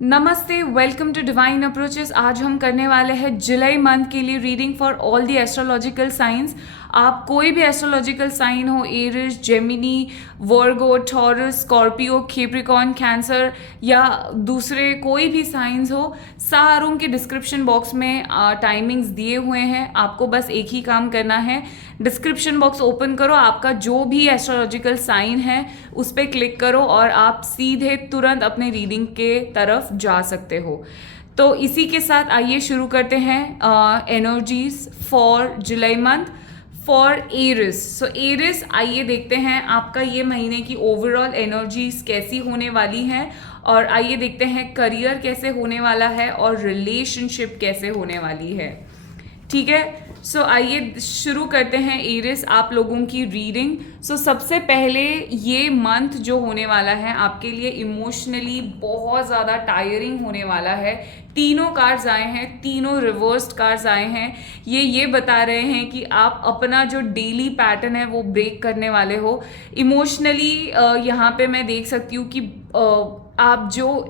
नमस्ते, welcome to Divine approaches. आज हम करने वाले हैं जुलाई मंथ के लिए reading for all the astrological science. आप कोई भी एस्ट्रोलॉजिकल साइन हो, एरिस, जेमिनी, वर्गो, टॉरस, स्कॉर्पियो, कैप्रिकॉर्न, कैंसर या दूसरे कोई भी साइंस हो, सारों के डिस्क्रिप्शन बॉक्स में टाइमिंग्स दिए हुए हैं। आपको बस एक ही काम करना है, डिस्क्रिप्शन बॉक्स ओपन करो, आपका जो भी एस्ट्रोलॉजिकल साइन है उस पर क्लिक करो और आप सीधे तुरंत अपने रीडिंग के तरफ जा सकते हो। तो इसी के साथ आइए शुरू करते हैं energies for July month for Aries. So Aries, आइए देखते हैं आपका ये महीने की ओवरऑल एनर्जीज कैसी होने वाली हैं और आइए देखते हैं करियर कैसे होने वाला है और रिलेशनशिप कैसे होने वाली है। ठीक है, सो आइए शुरू करते हैं एरिस आप लोगों की रीडिंग। सो सबसे पहले ये मंथ जो होने वाला है आपके लिए इमोशनली बहुत ज़्यादा टायरिंग होने वाला है। तीनों कार्ड्स आए हैं, तीनों रिवर्स्ड कार्ड्स आए हैं। ये बता रहे हैं कि आप अपना जो डेली पैटर्न है वो ब्रेक करने वाले हो इमोशनली। यहाँ पे मैं देख सकती हूँ कि आप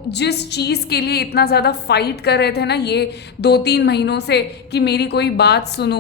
जिस चीज़ के लिए इतना ज़्यादा फाइट कर रहे थे ना ये 2-3 महीनों से कि मेरी कोई बात सुनो,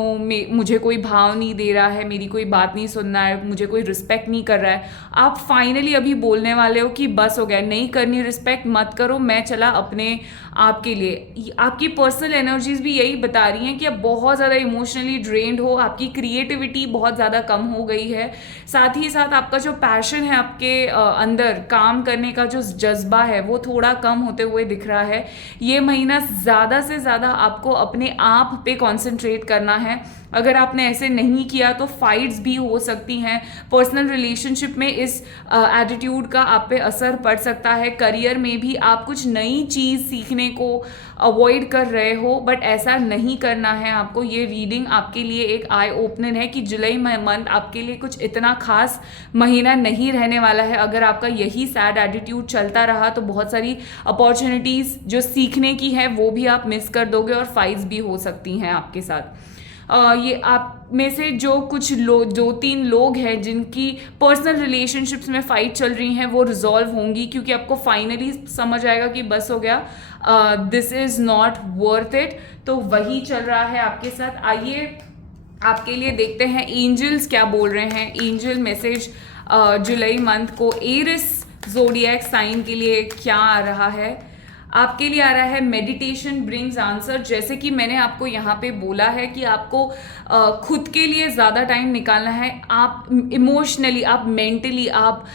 मुझे कोई भाव नहीं दे रहा है, मेरी कोई बात नहीं सुनना है, मुझे कोई रिस्पेक्ट नहीं कर रहा है, आप फाइनली अभी बोलने वाले हो कि बस हो गया, नहीं करनी रिस्पेक्ट, मत करो, मैं चला अपने आप के लिए। आपकी पर्सनल एनर्जीज भी यही बता रही हैं कि आप बहुत ज़्यादा इमोशनली ड्रेन्ड हो, आपकी क्रिएटिविटी बहुत ज़्यादा कम हो गई है। साथ ही साथ आपका जो पैशन है, आपके अंदर काम करने का जो जज्बा है वो थोड़ा कम होते हुए दिख रहा है। ये महीना ज़्यादा से ज़्यादा आपको अपने आप पे कॉन्सेंट्रेट करना है। अगर आपने ऐसे नहीं किया तो फाइट्स भी हो सकती हैं। पर्सनल रिलेशनशिप में इस एटीट्यूड का आप पे असर पड़ सकता है। करियर में भी आप कुछ नई चीज़ सीखने को अवॉइड कर रहे हो, बट ऐसा नहीं करना है आपको। ये रीडिंग आपके लिए एक आई ओपनर है कि जुलाई मंथ आपके लिए कुछ इतना खास महीना नहीं रहने वाला है। अगर आपका यही सैड एटीट्यूड चलता रहा तो बहुत सारी अपॉर्चुनिटीज़ जो सीखने की है वो भी आप मिस कर दोगे और फाइट्स भी हो सकती हैं आपके साथ। ये आप में से जो कुछ 2-3 लोग हैं जिनकी पर्सनल रिलेशनशिप्स में फाइट चल रही हैं वो रिजॉल्व होंगी, क्योंकि आपको फाइनली समझ आएगा कि बस हो गया, this is not worth it. तो वही चल रहा है आपके साथ। आइए आपके लिए देखते हैं एंजल्स क्या बोल रहे हैं। एंजल मैसेज जुलाई मंथ को एरिस ज़ोडिएक साइन के लिए क्या आ रहा है। आपके लिए आ रहा है मेडिटेशन ब्रिंग्स आंसर। जैसे कि मैंने आपको यहाँ पे बोला है कि आपको खुद के लिए ज़्यादा टाइम निकालना है। आप इमोशनली, आप मेंटली, आप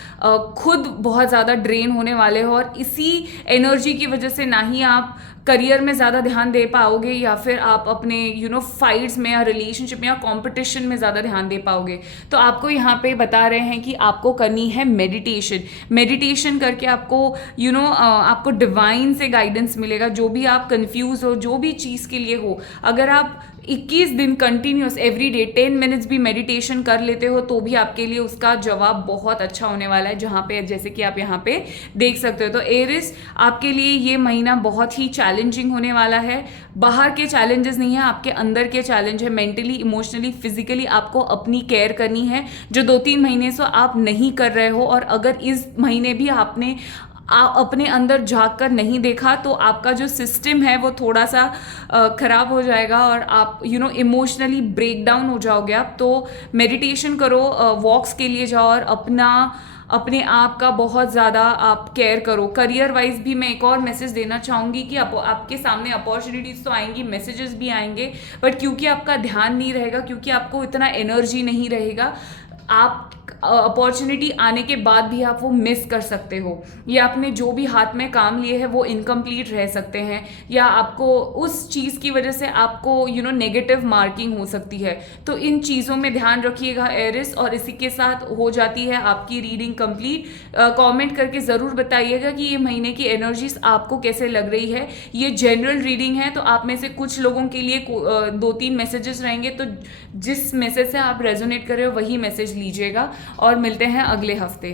खुद बहुत ज़्यादा ड्रेन होने वाले हो और इसी एनर्जी की वजह से ना ही आप करियर में ज़्यादा ध्यान दे पाओगे या फिर आप अपने फाइट्स में या रिलेशनशिप में या कंपटीशन में ज़्यादा ध्यान दे पाओगे। तो आपको यहाँ पे बता रहे हैं कि आपको करनी है मेडिटेशन करके आपको आपको डिवाइन से गाइडेंस मिलेगा। जो भी आप कंफ्यूज हो, जो भी चीज़ के लिए हो, अगर आप 21 दिन कंटिन्यूस एवरीडे 10 मिनट्स भी मेडिटेशन कर लेते हो तो भी आपके लिए उसका जवाब बहुत अच्छा होने वाला है, जहाँ पे जैसे कि आप यहाँ पे देख सकते हो। तो एरिस, आपके लिए ये महीना बहुत ही चैलेंजिंग होने वाला है। बाहर के चैलेंजेस नहीं है, आपके अंदर के चैलेंज है। मेंटली, इमोशनली, फिजिकली आपको अपनी केयर करनी है, जो 2-3 महीने से आप नहीं कर रहे हो। और अगर इस महीने भी आपने अपने अंदर झांक कर नहीं देखा तो आपका जो सिस्टम है वो थोड़ा सा खराब हो जाएगा और आप इमोशनली ब्रेक डाउन हो जाओगे आप। तो मेडिटेशन करो, वॉक्स के लिए जाओ और अपने आप का बहुत ज़्यादा आप केयर करो। करियर वाइज भी मैं एक और मैसेज देना चाहूँगी कि आपके सामने अपॉर्चुनिटीज़ तो आएंगी, मैसेजेस भी आएंगे, बट क्योंकि आपका ध्यान नहीं रहेगा, क्योंकि आपको इतना एनर्जी नहीं रहेगा, आप अपॉर्चुनिटी आने के बाद भी आप वो मिस कर सकते हो, या आपने जो भी हाथ में काम लिए हैं वो इनकम्प्लीट रह सकते हैं, या आपको उस चीज़ की वजह से आपको नेगेटिव मार्किंग हो सकती है। तो इन चीज़ों में ध्यान रखिएगा एरिस। और इसी के साथ हो जाती है आपकी रीडिंग कंप्लीट। कमेंट करके ज़रूर बताइएगा कि ये महीने की एनर्जीज आपको कैसे लग रही है। ये जनरल रीडिंग है, तो आप में से कुछ लोगों के लिए 2-3 मैसेजेस रहेंगे, तो जिस मैसेज से आप रेजोनेट कर रहे हो वही मैसेज लीजिएगा। और मिलते हैं अगले हफ्ते।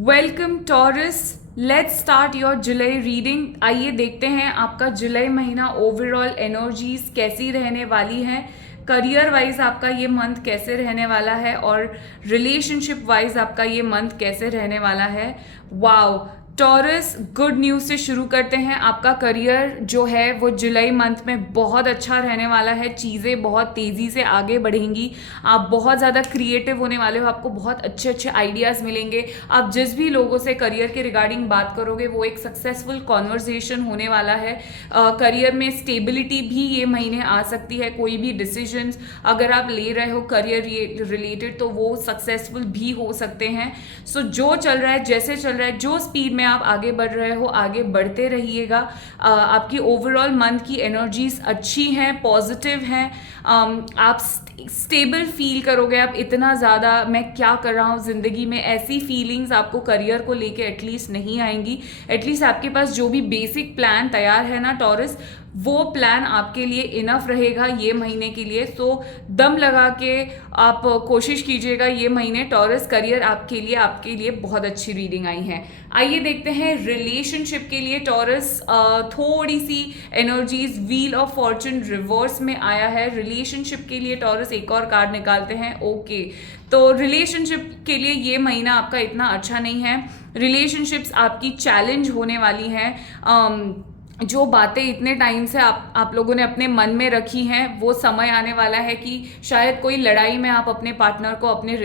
Welcome taurus, let's start your July reading. आइए देखते हैं आपका जुलाई महीना ओवरऑल एनर्जीज कैसी रहने वाली हैं। करियर वाइज आपका ये मंथ कैसे रहने वाला है और रिलेशनशिप वाइज आपका ये मंथ कैसे रहने वाला है। वाओ, टॉरस, गुड न्यूज़ से शुरू करते हैं। आपका करियर जो है वो जुलाई मंथ में बहुत अच्छा रहने वाला है। चीज़ें बहुत तेज़ी से आगे बढ़ेंगी। आप बहुत ज़्यादा क्रिएटिव होने वाले हो। आपको बहुत अच्छे अच्छे आइडियाज़ मिलेंगे। आप जिस भी लोगों से करियर के रिगार्डिंग बात करोगे वो एक सक्सेसफुल कॉन्वर्सेशन होने वाला है। करियर में स्टेबिलिटी भी ये महीने आ सकती है। कोई भी डिसीजंस अगर आप ले रहे हो करियर रिलेटेड तो वो सक्सेसफुल भी हो सकते हैं। सो जो चल रहा है, जैसे चल रहा है, जो स्पीड में आप आगे बढ़ रहे हो आगे बढ़ते रहिएगा। आपकी ओवरऑल मंथ की एनर्जीज अच्छी हैं, पॉजिटिव हैं। आप स्टेबल फील करोगे। आप इतना ज़्यादा मैं क्या कर रहा हूँ ज़िंदगी में, ऐसी फीलिंग्स आपको करियर को लेके एटलीस्ट नहीं आएंगी। एटलीस्ट आपके पास जो भी बेसिक प्लान तैयार है ना टॉरस, वो प्लान आपके लिए इनफ रहेगा ये महीने के लिए। सो दम लगा के आप कोशिश कीजिएगा ये महीने। टॉरस, करियर आपके लिए बहुत अच्छी रीडिंग आई है। आइए देखते हैं रिलेशनशिप के लिए टॉरस। थोड़ी सी energies, wheel of fortune reverse में आया है। रिलेशनशिप के लिए टॉरस एक और कार्ड निकालते हैं। ओके, तो रिलेशनशिप के लिए ये महीना आपका इतना अच्छा नहीं है। रिलेशनशिप्स आपकी चैलेंज होने वाली हैं। जो बातें इतने टाइम से आप लोगों ने अपने मन में रखी हैं, वो समय आने वाला है कि शायद कोई लड़ाई में आप अपने पार्टनर को, अपने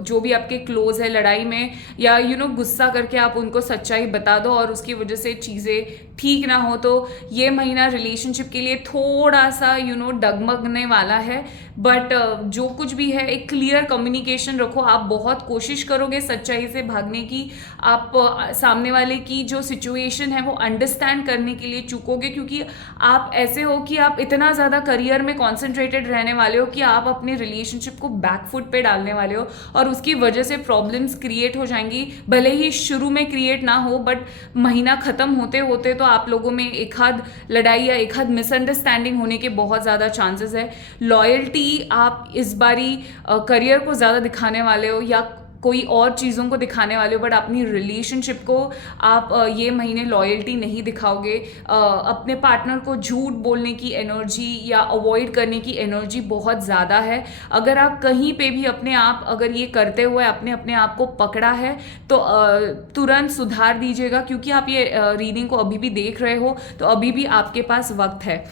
जो भी आपके क्लोज है, लड़ाई में या गुस्सा करके आप उनको सच्चाई बता दो और उसकी वजह से चीज़ें ठीक ना हो। तो ये महीना रिलेशनशिप के लिए थोड़ा सा डगमगने वाला है। बट जो कुछ भी है एक क्लियर कम्युनिकेशन रखो। आप बहुत कोशिश करोगे सच्चाई से भागने की। आप सामने वाले की जो सिचुएशन है वो अंडरस्टैंड करने के लिए चूकोगे, क्योंकि आप ऐसे हो कि आप इतना ज़्यादा करियर में कॉन्सेंट्रेटेड रहने वाले हो कि आप अपने रिलेशनशिप को बैकफुट पे डालने वाले हो और उसकी वजह से प्रॉब्लम्स क्रिएट हो जाएंगी। भले ही शुरू में क्रिएट ना हो, बट महीना ख़त्म होते होते तो आप लोगों में एक आध लड़ाई या एक आध मिसअंडरस्टैंडिंग होने के बहुत ज़्यादा चांसेस है। लॉयल्टी आप इस बारी करियर को ज़्यादा दिखाने वाले हो या कोई और चीज़ों को दिखाने वाले हो, बट अपनी रिलेशनशिप को आप ये महीने लॉयल्टी नहीं दिखाओगे। अपने पार्टनर को झूठ बोलने की एनर्जी या अवॉइड करने की एनर्जी बहुत ज़्यादा है। अगर आप कहीं पे भी अगर ये करते हुए अपने आप को पकड़ा है तो तुरंत सुधार दीजिएगा, क्योंकि आप ये रीडिंग को अभी भी देख रहे हो तो अभी भी आपके पास वक्त है।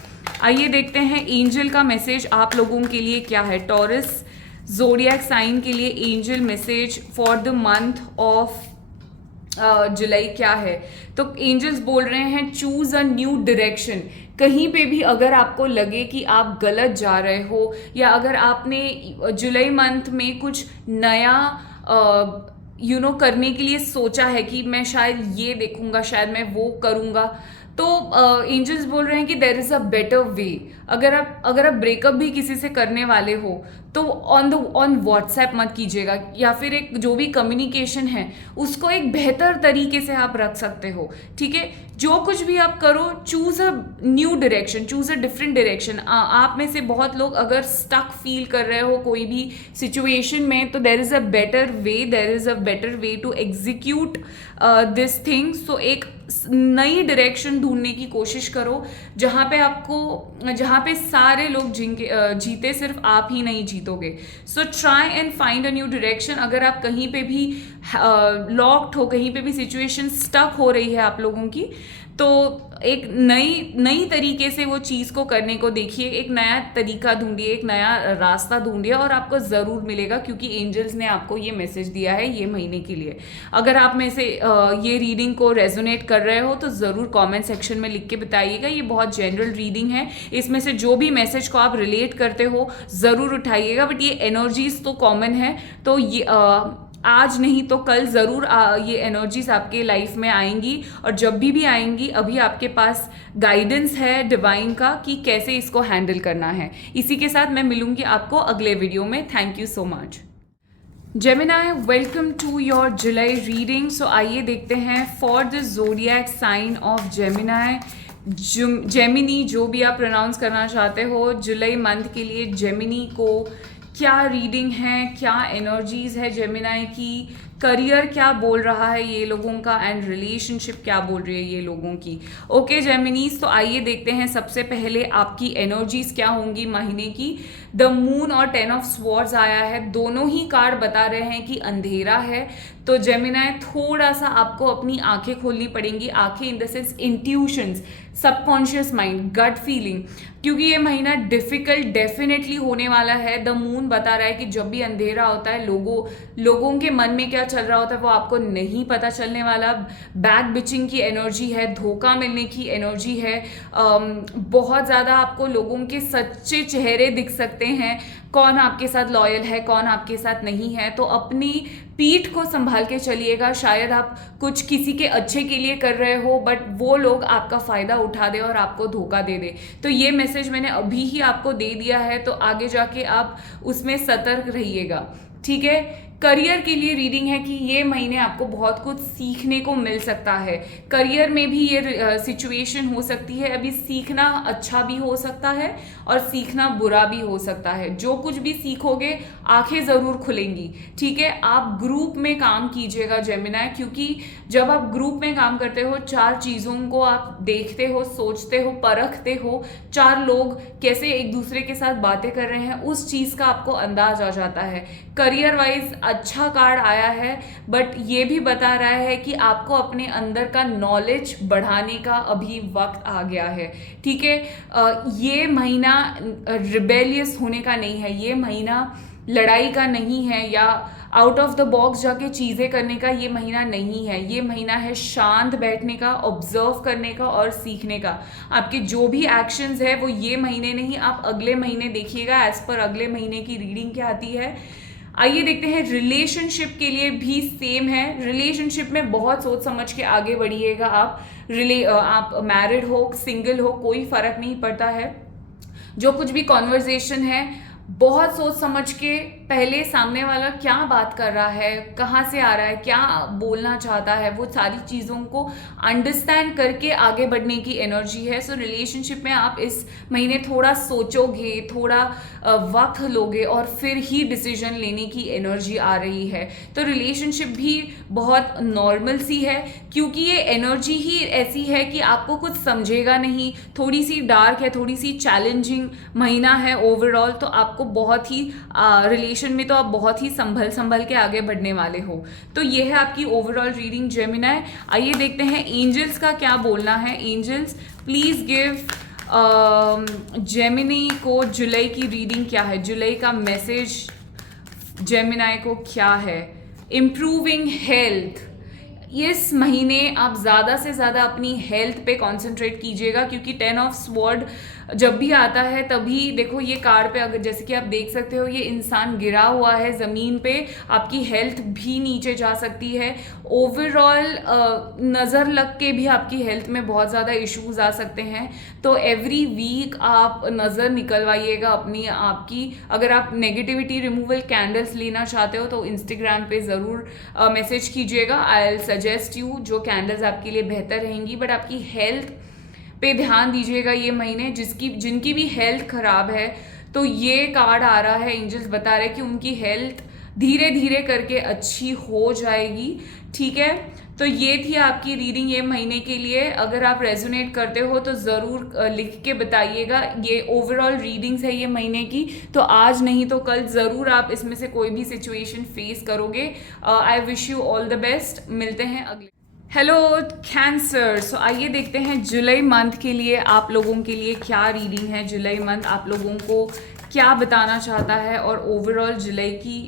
आइए देखते हैं एंजल का मैसेज आप लोगों के लिए क्या है। टॉरस ज़ोडिएक साइन के लिए angel message for the month of जुलाई क्या है। तो एंजल्स बोल रहे हैं चूज अ न्यू डायरेक्शन। कहीं पे भी अगर आपको लगे कि आप गलत जा रहे हो या अगर आपने जुलाई मंथ में कुछ नया करने के लिए सोचा है कि मैं शायद ये देखूंगा, शायद मैं वो करूंगा, तो एंजल्स बोल रहे हैं कि there is a better way. अगर आप ब्रेकअप भी किसी से करने वाले हो तो ऑन व्हाट्सएप मत कीजिएगा, या फिर एक जो भी कम्युनिकेशन है उसको एक बेहतर तरीके से आप रख सकते हो। ठीक है, जो कुछ भी आप करो, choose a new direction, choose a different direction. आप में से बहुत लोग अगर स्टक फील कर रहे हो कोई भी सिचुएशन में, तो there is a better way to execute this thing. So एक नई डायरेक्शन ढूंढने की कोशिश करो जहाँ पे सारे लोग जीते, सिर्फ आप ही नहीं जीतोगे। So try and find a new direction. अगर आप कहीं पे भी लॉक्ड हो, कहीं पे भी सिचुएशन स्टक हो रही है आप लोगों की, तो एक नई तरीके से वो चीज़ को करने को देखिए। एक नया तरीका ढूंढिए, एक नया रास्ता ढूंढिए और आपको ज़रूर मिलेगा, क्योंकि एंजल्स ने आपको ये मैसेज दिया है ये महीने के लिए। अगर आप में से ये रीडिंग को रेजोनेट कर रहे हो तो ज़रूर कमेंट सेक्शन में लिख के बताइएगा। ये बहुत जनरल रीडिंग है, इसमें से जो भी मैसेज को आप रिलेट करते हो ज़रूर उठाइएगा, बट ये एनर्जीज तो कॉमन है। तो ये आज नहीं तो कल ज़रूर ये एनर्जीज आपके लाइफ में आएंगी, और जब भी आएंगी अभी आपके पास गाइडेंस है डिवाइन का कि कैसे इसको हैंडल करना है। इसी के साथ मैं मिलूंगी आपको अगले वीडियो में। Thank you so much. Gemini, welcome to your July reading. So आइए देखते हैं for the zodiac sign of Gemini, Gemini, जो भी आप प्रोनाउंस करना चाहते हो, जुलाई मंथ के लिए जेमिनी को क्या रीडिंग है, क्या एनर्जीज है जेमिनाई की, करियर क्या बोल रहा है ये लोगों का, एंड रिलेशनशिप क्या बोल रही है ये लोगों की। ओके जेमिनीज, तो आइए देखते हैं सबसे पहले आपकी एनर्जीज क्या होंगी महीने की। द मून और 10 ऑफ स्वॉर्ड्स आया है, दोनों ही कार्ड बता रहे हैं कि अंधेरा है। तो जेमिनाई थोड़ा सा आपको अपनी आंखें खोलनी पड़ेंगी, आंखें in the sense intuitions, subconscious mind, gut feeling, क्योंकि ये महीना डिफिकल्ट डेफिनेटली होने वाला है। द मून बता रहा है कि जब भी अंधेरा होता है लोगों के मन में क्या चल रहा होता है वो आपको नहीं पता चलने वाला। बैक बिचिंग की एनर्जी है, धोखा मिलने की एनर्जी है, बहुत ज़्यादा आपको लोगों के सच्चे चेहरे दिख सकते हैं, कौन आपके साथ लॉयल है कौन आपके साथ नहीं है। तो अपनी पीठ को संभाल के चलिएगा, शायद आप कुछ किसी के अच्छे के लिए कर रहे हो बट वो लोग आपका फ़ायदा उठा दे और आपको धोखा दे दे। तो ये मैसेज मैंने अभी ही आपको दे दिया है, तो आगे जाके आप उसमें सतर्क रहिएगा, ठीक है। करियर के लिए रीडिंग है कि ये महीने आपको बहुत कुछ सीखने को मिल सकता है। करियर में भी ये सिचुएशन हो सकती है, अभी सीखना अच्छा भी हो सकता है और सीखना बुरा भी हो सकता है। जो कुछ भी सीखोगे आंखें ज़रूर खुलेंगी, ठीक है। आप ग्रुप में काम कीजिएगा जेमिनाई, क्योंकि जब आप ग्रुप में काम करते हो 4 चीज़ों को आप देखते हो, सोचते हो, परखते हो, 4 लोग कैसे एक दूसरे के साथ बातें कर रहे हैं, उस चीज़ का आपको अंदाज आ जाता है। करियर वाइज अच्छा कार्ड आया है, बट ये भी बता रहा है कि आपको अपने अंदर का नॉलेज बढ़ाने का अभी वक्त आ गया है, ठीक है। ये महीना रिबेलियस होने का नहीं है, ये महीना लड़ाई का नहीं है या आउट ऑफ द बॉक्स जाके चीज़ें करने का ये महीना नहीं है। ये महीना है शांत बैठने का, ऑब्जर्व करने का और सीखने का। आपके जो भी एक्शंस है वो ये महीने नहीं, आप अगले महीने देखिएगा एज पर अगले महीने की रीडिंग क्या आती है। आइए देखते हैं रिलेशनशिप के लिए भी सेम है। रिलेशनशिप में बहुत सोच समझ के आगे बढ़िएगा आप। आप मैरिड हो सिंगल हो कोई फर्क नहीं पड़ता है, जो कुछ भी कॉन्वर्जेशन है बहुत सोच समझ के पहले सामने वाला क्या बात कर रहा है, कहाँ से आ रहा है, क्या बोलना चाहता है, वो सारी चीज़ों को अंडरस्टैंड करके आगे बढ़ने की एनर्जी है। सो रिलेशनशिप में आप इस महीने थोड़ा सोचोगे, थोड़ा वक्त लोगे और फिर ही डिसीजन लेने की एनर्जी आ रही है। तो रिलेशनशिप भी बहुत नॉर्मल सी है, क्योंकि ये एनर्जी ही ऐसी है कि आपको कुछ समझेगा नहीं, थोड़ी सी डार्क है, थोड़ी सी चैलेंजिंग महीना है ओवरऑल। तो आपको बहुत ही रिलेशन में तो आप बहुत ही संभल के आगे बढ़ने वाले हो। तो ये है आपकी ओवरऑल रीडिंग जेमिनाई। आइए देखते हैं एंजल्स का क्या बोलना है। एंजल्स प्लीज गिव जेमिनी को जुलाई की रीडिंग क्या है, जुलाई का मैसेज जेमिनाई को क्या है। इम्प्रूविंग हेल्थ, इस महीने आप ज़्यादा से ज़्यादा अपनी हेल्थ पे कंसंट्रेट कीजिएगा, क्योंकि 10 ऑफ स्वॉर्ड जब भी आता है तभी देखो ये कार्ड पे अगर जैसे कि आप देख सकते हो ये इंसान गिरा हुआ है ज़मीन पे, आपकी हेल्थ भी नीचे जा सकती है। ओवरऑल नज़र लग के भी आपकी हेल्थ में बहुत ज़्यादा इश्यूज आ सकते हैं। तो एवरी वीक आप नज़र निकलवाइएगा अपनी आपकी। अगर आप नेगेटिविटी रिमूवल कैंडल्स लेना चाहते हो तो इंस्टाग्राम पे ज़रूर मैसेज कीजिएगा, आई विल सजेस्ट यू जो कैंडल्स आपके लिए बेहतर रहेंगी। बट आपकी हेल्थ पे ध्यान दीजिएगा ये महीने, जिनकी भी हेल्थ खराब है। तो ये कार्ड आ रहा है, एंजल्स बता रहे हैं कि उनकी हेल्थ धीरे धीरे करके अच्छी हो जाएगी, ठीक है। तो ये थी आपकी रीडिंग ये महीने के लिए। अगर आप रेजोनेट करते हो तो ज़रूर लिख के बताइएगा। ये ओवरऑल रीडिंग्स है ये महीने की, तो आज नहीं तो कल ज़रूर आप इसमें से कोई भी सिचुएशन फेस करोगे। आई wish you all the best. मिलते हैं अगले। हेलो कैंसर, सो आइए देखते हैं जुलाई मंथ के लिए आप लोगों के लिए क्या रीडिंग है। जुलाई मंथ आप लोगों को क्या बताना चाहता है और ओवरऑल जुलाई की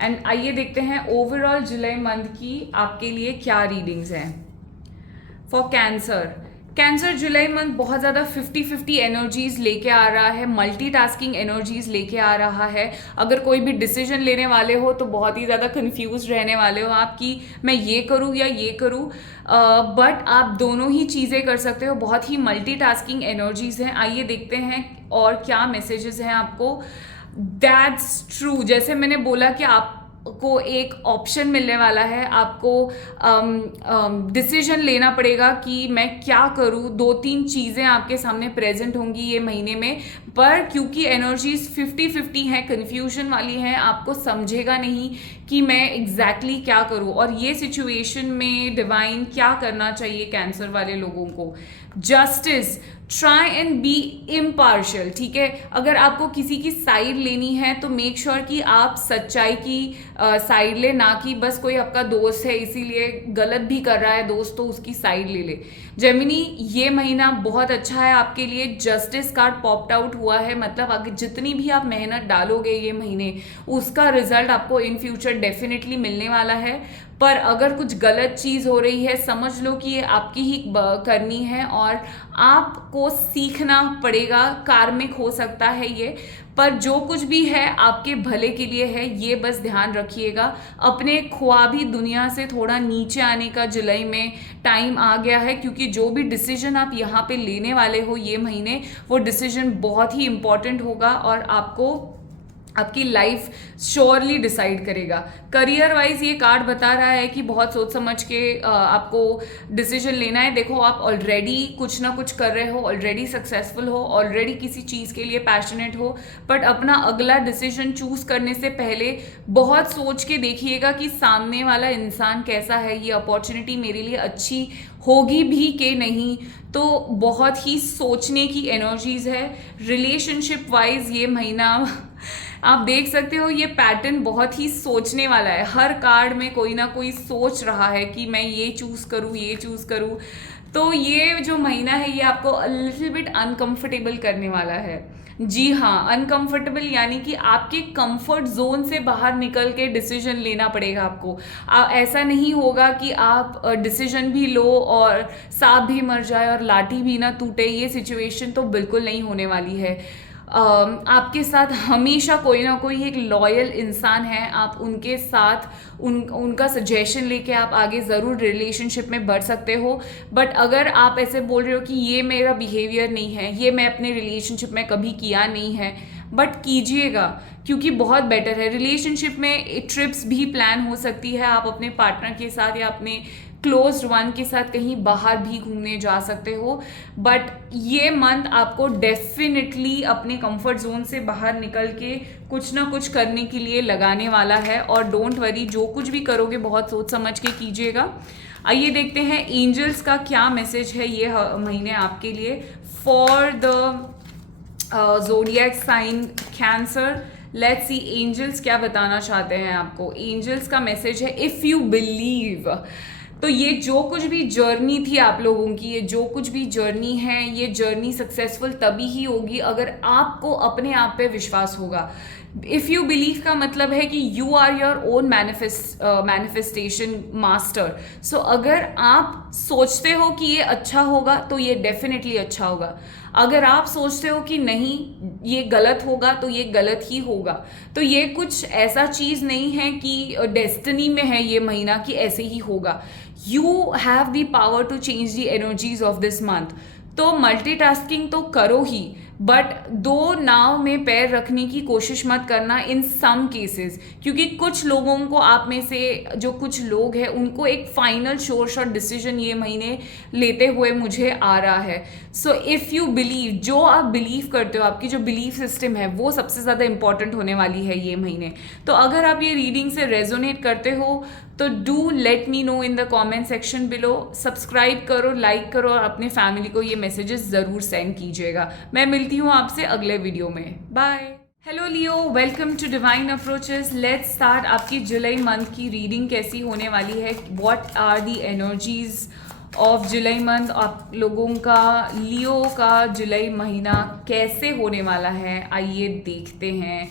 एंड आइए देखते हैं ओवरऑल जुलाई मंथ की आपके लिए क्या रीडिंग्स हैं for cancer. Cancer July month बहुत ज़्यादा 50-50 एनर्जीज लेके आ रहा है, मल्टीटास्किंग एनर्जीज लेके आ रहा है। अगर कोई भी डिसीजन लेने वाले हो तो बहुत ही ज़्यादा कंफ्यूज रहने वाले हो आप कि मैं ये करूँ या ये करूँ, बट आप दोनों ही चीज़ें कर सकते हो। बहुत ही मल्टीटास्किंग एनर्जीज हैं। आइए देखते हैं और क्या मैसेजेस हैं आपको। दैट्स ट्रू, जैसे मैंने बोला कि आप को एक ऑप्शन मिलने वाला है, आपको डिसीजन लेना पड़ेगा कि मैं क्या करूँ। 2-3 चीज़ें आपके सामने प्रेजेंट होंगी ये महीने में, पर क्योंकि एनर्जीज 50-50 हैं, कन्फ्यूजन वाली हैं, आपको समझेगा नहीं कि मैं एग्जैक्टली क्या करूं। और ये सिचुएशन में डिवाइन क्या करना चाहिए कैंसर वाले लोगों को? Justice, try and be impartial, ठीक है। अगर आपको किसी की साइड लेनी है तो मेक श्योर कि आप सच्चाई की साइड ले, ना कि बस कोई आपका दोस्त है इसीलिए गलत भी कर रहा है दोस्त तो उसकी साइड ले ले। जेमिनी, ये महीना बहुत अच्छा है आपके लिए। जस्टिस कार्ड पॉप्ड आउट हुआ है, मतलब आगे जितनी भी आप मेहनत डालोगे ये महीने उसका रिजल्ट आपको इन फ्यूचर डेफिनेटली मिलने वाला है। पर अगर कुछ गलत चीज़ हो रही है समझ लो कि ये आपकी ही करनी है और आपको सीखना पड़ेगा। कार्मिक हो सकता है ये, पर जो कुछ भी है आपके भले के लिए है, ये बस ध्यान रखिएगा। अपने ख्वाबी दुनिया से थोड़ा नीचे आने का जुलाई में टाइम आ गया है, क्योंकि जो भी डिसीजन आप यहाँ पे लेने वाले हो ये महीने, वो डिसीजन बहुत ही इंपॉर्टेंट होगा और आपको आपकी लाइफ श्योरली डिसाइड करेगा। करियर वाइज ये कार्ड बता रहा है कि बहुत सोच समझ के आपको डिसीजन लेना है। देखो, आप ऑलरेडी कुछ ना कुछ कर रहे हो, ऑलरेडी सक्सेसफुल हो, ऑलरेडी किसी चीज़ के लिए पैशनेट हो, बट अपना अगला डिसीजन चूज करने से पहले बहुत सोच के देखिएगा कि सामने वाला इंसान कैसा है, ये अपॉर्चुनिटी मेरे लिए अच्छी होगी भी कि नहीं। तो बहुत ही सोचने की एनर्जीज है। रिलेशनशिप वाइज ये महीना आप देख सकते हो, ये पैटर्न बहुत ही सोचने वाला है। हर कार्ड में कोई ना कोई सोच रहा है कि मैं ये चूज़ करूँ, ये चूज़ करूँ। तो ये जो महीना है ये आपको लिटिल बिट अनकंफर्टेबल करने वाला है। जी हाँ, अनकंफर्टेबल यानी कि आपके कंफर्ट जोन से बाहर निकल के डिसीजन लेना पड़ेगा आपको। ऐसा नहीं होगा कि आप डिसीजन भी लो और सांप भी मर जाए और लाठी भी ना टूटे। ये सिचुएशन तो बिल्कुल नहीं होने वाली है। आपके साथ हमेशा कोई ना कोई एक लॉयल इंसान है, आप उनके साथ उनका सजेशन लेके आप आगे ज़रूर रिलेशनशिप में बढ़ सकते हो। बट अगर आप ऐसे बोल रहे हो कि ये मेरा बिहेवियर नहीं है, ये मैं अपने रिलेशनशिप में कभी किया नहीं है, बट कीजिएगा क्योंकि बहुत बेटर है। रिलेशनशिप में ट्रिप्स भी प्लान हो सकती है, आप अपने पार्टनर के साथ या अपने क्लोज्ड वन के साथ कहीं बाहर भी घूमने जा सकते हो। बट ये मंथ आपको डेफिनेटली अपने कंफर्ट जोन से बाहर निकल के कुछ ना कुछ करने के लिए लगाने वाला है। और डोंट वरी, जो कुछ भी करोगे बहुत सोच समझ के कीजिएगा। आइए देखते हैं एंजल्स का क्या मैसेज है ये महीने आपके लिए for the zodiac sign cancer. Let's see angels क्या बताना चाहते हैं आपको। एंजल्स का मैसेज है इफ़ यू बिलीव। तो ये जो कुछ भी जर्नी थी आप लोगों की, ये जो कुछ भी जर्नी है, ये जर्नी सक्सेसफुल तभी ही होगी अगर आपको अपने आप पे विश्वास होगा। इफ़ यू बिलीव का मतलब है कि you are your own manifestation master. So अगर आप सोचते हो कि ये अच्छा होगा तो ये डेफिनेटली अच्छा होगा। अगर आप सोचते हो कि नहीं ये गलत होगा तो ये गलत ही होगा। तो ये कुछ ऐसा चीज़ नहीं है कि डेस्टिनी में है ये महीना कि ऐसे ही होगा। You have the power to change the energies of this month. तो मल्टीटास्किंग तो करो ही, बट दो नाव में पैर रखने की कोशिश मत करना इन सम केसेस, क्योंकि कुछ लोगों को, आप में से जो कुछ लोग हैं उनको एक फाइनल श्योर शॉट डिसीजन ये महीने लेते हुए मुझे आ रहा है। सो इफ़ यू बिलीव, जो आप बिलीव करते हो, आपकी जो बिलीफ सिस्टम है वो सबसे ज़्यादा इंपॉर्टेंट होने वाली है ये महीने। तो अगर आप ये रीडिंग से रेजोनेट करते हो तो do let me know in the comment section below. Subscribe करो, लाइक करो और अपने फैमिली को ये मैसेजेस ज़रूर सेंड कीजिएगा। मैं मिलती हूँ आपसे अगले वीडियो में। Bye. Hello Leo, welcome to Divine Approaches. Let's start आपकी जुलाई मंथ की रीडिंग कैसी होने वाली है। What are the energies of July month. आप लोगों का, लियो का जुलाई महीना कैसे होने वाला है, आइए देखते हैं।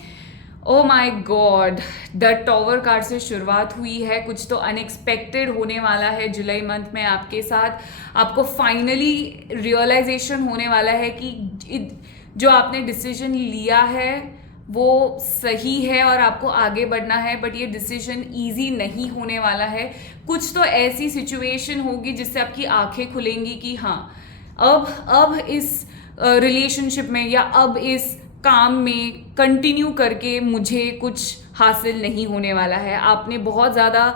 ओ माई गॉड, द टॉवर कार्ड से शुरुआत हुई है। कुछ तो अनएक्सपेक्टेड होने वाला है जुलाई मंथ में आपके साथ। आपको फाइनली रियलाइजेशन होने वाला है कि जो आपने डिसीजन लिया है वो सही है और आपको आगे बढ़ना है। बट ये डिसीजन ईजी नहीं होने वाला है। कुछ तो ऐसी सिचुएशन होगी जिससे आपकी आंखें खुलेंगी कि हाँ, अब इस रिलेशनशिप में या अब इस काम में कंटिन्यू करके मुझे कुछ हासिल नहीं होने वाला है। आपने बहुत ज़्यादा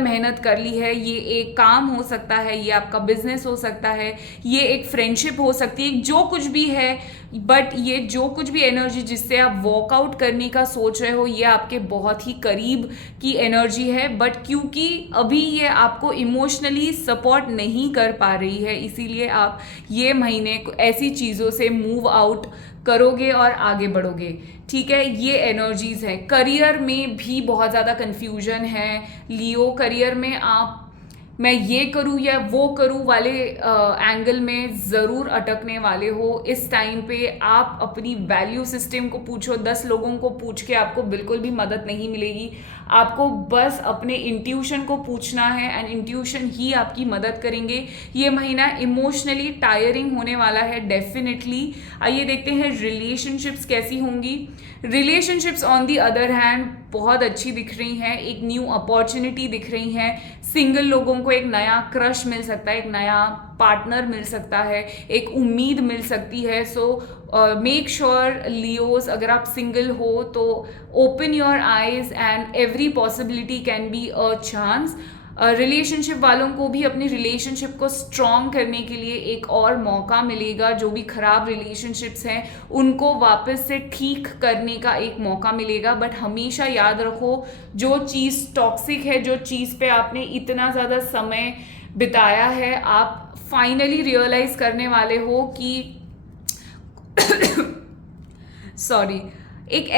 मेहनत कर ली है। ये एक काम हो सकता है, ये आपका बिजनेस हो सकता है, ये एक फ्रेंडशिप हो सकती है, जो कुछ भी है, बट ये जो कुछ भी एनर्जी जिससे आप वॉकआउट करने का सोच रहे हो, ये आपके बहुत ही करीब की एनर्जी है, बट क्योंकि अभी ये आपको इमोशनली सपोर्ट नहीं कर पा रही है, इसीलिए आप ये महीने ऐसी चीज़ों से मूव आउट करोगे और आगे बढ़ोगे। ठीक है, ये एनर्जीज हैं। करियर में भी बहुत ज़्यादा कंफ्यूजन है लियो। करियर में आप मैं ये करूँ या वो करूँ वाले एंगल में ज़रूर अटकने वाले हो। इस टाइम पे आप अपनी वैल्यू सिस्टम को पूछो, 10 लोगों को पूछ के आपको बिल्कुल भी मदद नहीं मिलेगी। आपको बस अपने इंट्यूशन को पूछना है एंड इंट्यूशन ही आपकी मदद करेंगे। ये महीना इमोशनली टायरिंग होने वाला है डेफिनेटली। आइए देखते हैं रिलेशनशिप्स कैसी होंगी। Relationships on the other hand बहुत अच्छी दिख रही हैं, एक न्यू अपॉर्चुनिटी दिख रही हैं। सिंगल लोगों को एक नया क्रश मिल सकता है, एक नया पार्टनर मिल सकता है, एक उम्मीद मिल सकती है। सो मेक श्योर लियोज, अगर आप सिंगल हो तो open your eyes and every possibility can be a chance. Relationship वालों को भी अपनी रिलेशनशिप को स्ट्रॉन्ग करने के लिए एक और मौका मिलेगा। जो भी खराब रिलेशनशिप्स हैं उनको वापस से ठीक करने का एक मौका मिलेगा। बट हमेशा याद रखो, जो चीज़ टॉक्सिक है, जो चीज़ पे आपने इतना ज़्यादा समय बिताया है, आप फाइनली रियलाइज करने वाले हो कि सॉरी एक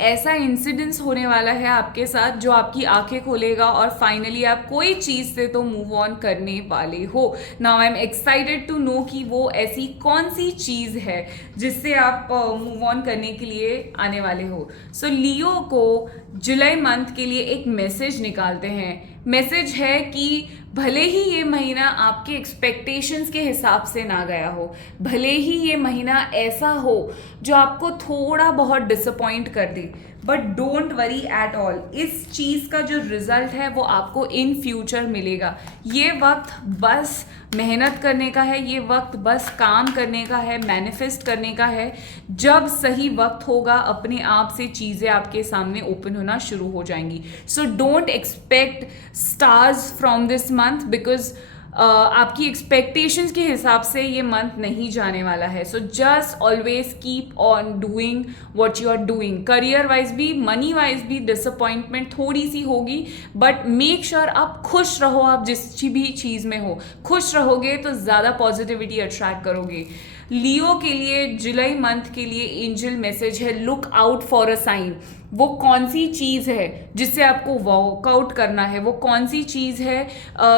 ऐसा इंसिडेंस होने वाला है आपके साथ जो आपकी आंखें खोलेगा और फाइनली आप कोई चीज़ से तो मूव ऑन करने वाले हो। Now I am excited to know कि वो ऐसी कौन सी चीज़ है जिससे आप मूव ऑन करने के लिए आने वाले हो। सो लियो को जुलाई मंथ के लिए एक मैसेज निकालते हैं। मैसेज है कि भले ही ये महीना आपके एक्सपेक्टेशंस के हिसाब से ना गया हो, भले ही ये महीना ऐसा हो जो आपको थोड़ा बहुत डिसअपॉइंट कर दे, but don't worry at all. इस चीज़ का जो रिजल्ट है वो आपको इन फ्यूचर मिलेगा। ये वक्त बस मेहनत करने का है, ये वक्त बस काम करने का है, मैनिफेस्ट करने का है। जब सही वक्त होगा अपने आप से चीज़ें आपके सामने ओपन होना शुरू हो जाएंगी। So don't expect stars from this month because आपकी एक्सपेक्टेशंस के हिसाब से ये मंथ नहीं जाने वाला है। So just always keep on doing what you are doing. Career wise भी, मनी वाइज भी डिसअपॉइंटमेंट थोड़ी सी होगी, बट मेक श्योर आप खुश रहो। आप जिस भी चीज़ में हो खुश रहोगे तो ज़्यादा पॉजिटिविटी अट्रैक्ट करोगे। लियो के लिए जुलाई मंथ के लिए एंजल मैसेज है, look out for a sign. वो कौन सी चीज़ है जिससे आपको वर्कआउट करना है, वो कौन सी चीज़ है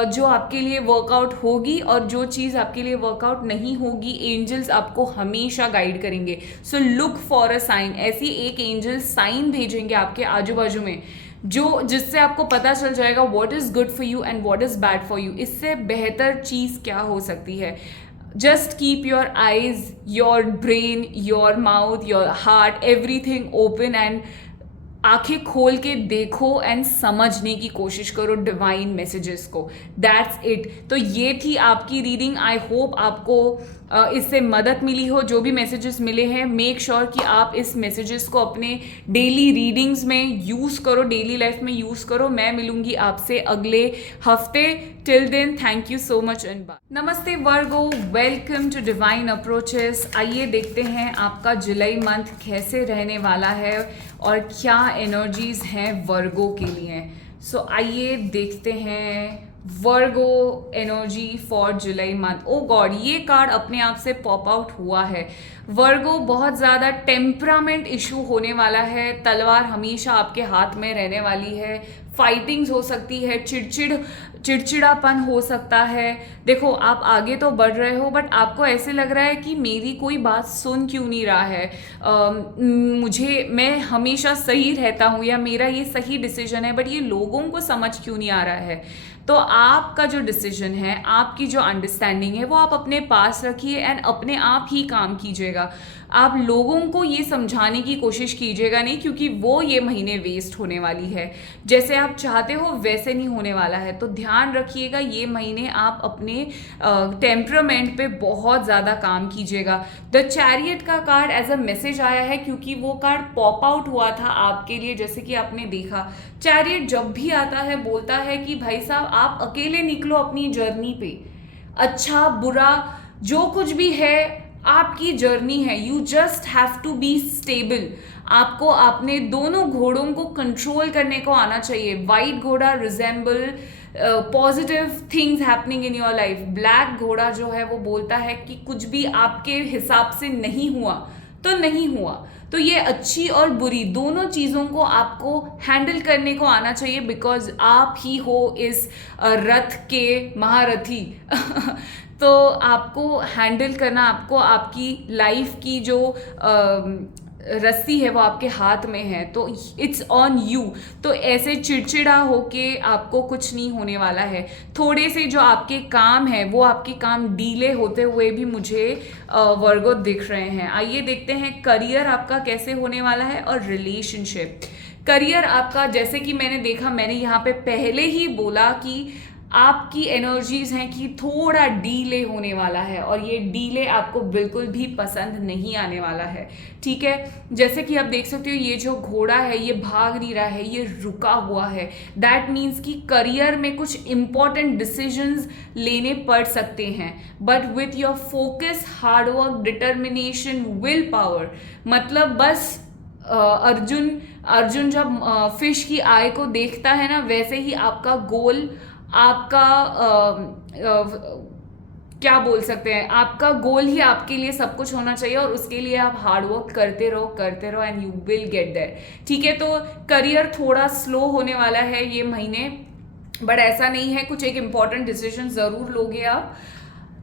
जो आपके लिए वर्कआउट होगी, और जो चीज़ आपके लिए वर्कआउट नहीं होगी एंजल्स आपको हमेशा गाइड करेंगे। So look for a sign. ऐसी एक एंजल साइन भेजेंगे आपके आजू बाजू में जिससे आपको पता चल जाएगा what is good for you and what is bad for you. इससे बेहतर चीज़ क्या हो सकती है। Just keep your eyes, your brain, your mouth, your heart, everything open and आंखें खोल के देखो एंड समझने की कोशिश करो डिवाइन मैसेजेस को। That's it. तो ये थी आपकी रीडिंग। आई होप आपको इससे मदद मिली हो। जो भी मैसेजेस मिले हैं मेक श्योर कि आप इस मैसेजेस को अपने डेली रीडिंग्स में यूज़ करो, डेली लाइफ में यूज़ करो। मैं मिलूंगी आपसे अगले हफ्ते। Till then thank you so much and bye. नमस्ते Virgo, welcome to Divine Approaches. आइए देखते हैं आपका जुलाई मंथ कैसे रहने वाला है और क्या एनर्जीज हैं वर्गो के लिए। सो आइए देखते हैं Virgo energy for July month. Oh god, ये कार्ड अपने आप से पॉप आउट हुआ है। वर्गो, बहुत ज़्यादा टेम्परामेंट इशू होने वाला है। तलवार हमेशा आपके हाथ में रहने वाली है। फाइटिंग्स हो सकती है, चिड़चिड़ापन हो सकता है। देखो, आप आगे तो बढ़ रहे हो बट आपको ऐसे लग रहा है कि मेरी कोई बात सुन क्यों नहीं रहा है, मैं हमेशा सही रहता हूँ या मेरा ये सही डिसीजन है, बट ये लोगों को समझ क्यों नहीं आ रहा है। तो आपका जो डिसीजन है, आपकी जो अंडरस्टैंडिंग है, वो आप अपने पास रखिए एंड अपने आप ही काम कीजिएगा। आप लोगों को ये समझाने की कोशिश कीजिएगा नहीं, क्योंकि वो ये महीने वेस्ट होने वाली है। जैसे आप चाहते हो वैसे नहीं होने वाला है। तो ध्यान रखिएगा, ये महीने आप अपने टेम्परामेंट पे बहुत ज़्यादा काम कीजिएगा। द चैरियट का कार्ड एज अ मैसेज आया है, क्योंकि वो कार्ड पॉप आउट हुआ था आपके लिए। जैसे कि आपने देखा, चैरियट जब भी आता है बोलता है कि भाई साहब आप अकेले निकलो अपनी जर्नी पे। अच्छा बुरा जो कुछ भी है आपकी जर्नी है, you just have to be stable. आपको अपने दोनों घोड़ों को कंट्रोल करने को आना चाहिए। वाइट घोड़ा resemble positive things happening in your life. Black घोड़ा जो है वो बोलता है कि कुछ भी आपके हिसाब से नहीं हुआ तो नहीं हुआ। तो ये अच्छी और बुरी दोनों चीज़ों को आपको हैंडल करने को आना चाहिए, बिकॉज आप ही हो इस रथ के महारथी। तो आपको हैंडल करना, आपको आपकी लाइफ की जो रस्सी है वो आपके हाथ में है, तो इट्स ऑन यू। तो ऐसे चिड़चिड़ा होके आपको कुछ नहीं होने वाला है। थोड़े से जो आपके काम है वो आपके काम डीले होते हुए भी मुझे वर्गो दिख रहे हैं। आइए देखते हैं करियर आपका कैसे होने वाला है और रिलेशनशिप। करियर आपका, जैसे कि मैंने देखा, मैंने यहाँ पे पहले ही बोला कि आपकी एनर्जीज हैं कि थोड़ा डीले होने वाला है, और ये डीले आपको बिल्कुल भी पसंद नहीं आने वाला है। ठीक है, जैसे कि आप देख सकते हो ये जो घोड़ा है ये भाग नहीं रहा है, ये रुका हुआ है। दैट मीन्स कि करियर में कुछ इंपॉर्टेंट डिसीजंस लेने पड़ सकते हैं, but with your focus, hard work, determination, will power. मतलब बस अर्जुन जब फिश की आय को देखता है ना, वैसे ही आपका गोल, आपका क्या बोल सकते हैं, आपका गोल ही आपके लिए सब कुछ होना चाहिए, और उसके लिए आप हार्डवर्क करते रहो and you will get there. ठीक है, तो करियर थोड़ा स्लो होने वाला है ये महीने, बट ऐसा नहीं है, कुछ एक इंपॉर्टेंट डिसीजन जरूर लोगे आप।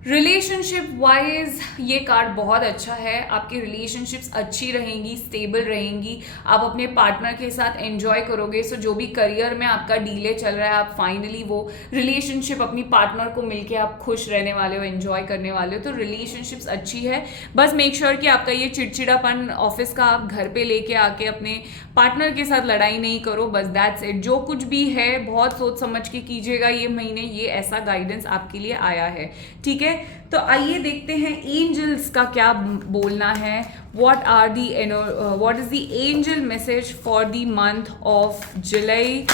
रिलेशनशिप वाइज ये कार्ड बहुत अच्छा है। आपकी रिलेशनशिप्स अच्छी रहेंगी, स्टेबल रहेंगी, आप अपने पार्टनर के साथ एंजॉय करोगे। सो जो भी करियर में आपका डीले चल रहा है, आप फाइनली वो रिलेशनशिप अपनी पार्टनर को मिलके आप खुश रहने वाले हो, एंजॉय करने वाले हो। तो रिलेशनशिप्स अच्छी है। बस मेक श्योर कि आपका ये चिड़चिड़ापन ऑफिस का आप घर पे लेके आके अपने पार्टनर के साथ लड़ाई नहीं करो। बस दैट्स इट। जो कुछ भी है बहुत सोच समझ के कीजिएगा ये महीने, ये ऐसा गाइडेंस आपके लिए आया है। ठीक है, तो आइए देखते हैं एंजल्स का क्या बोलना है। What is the angel message for the month of July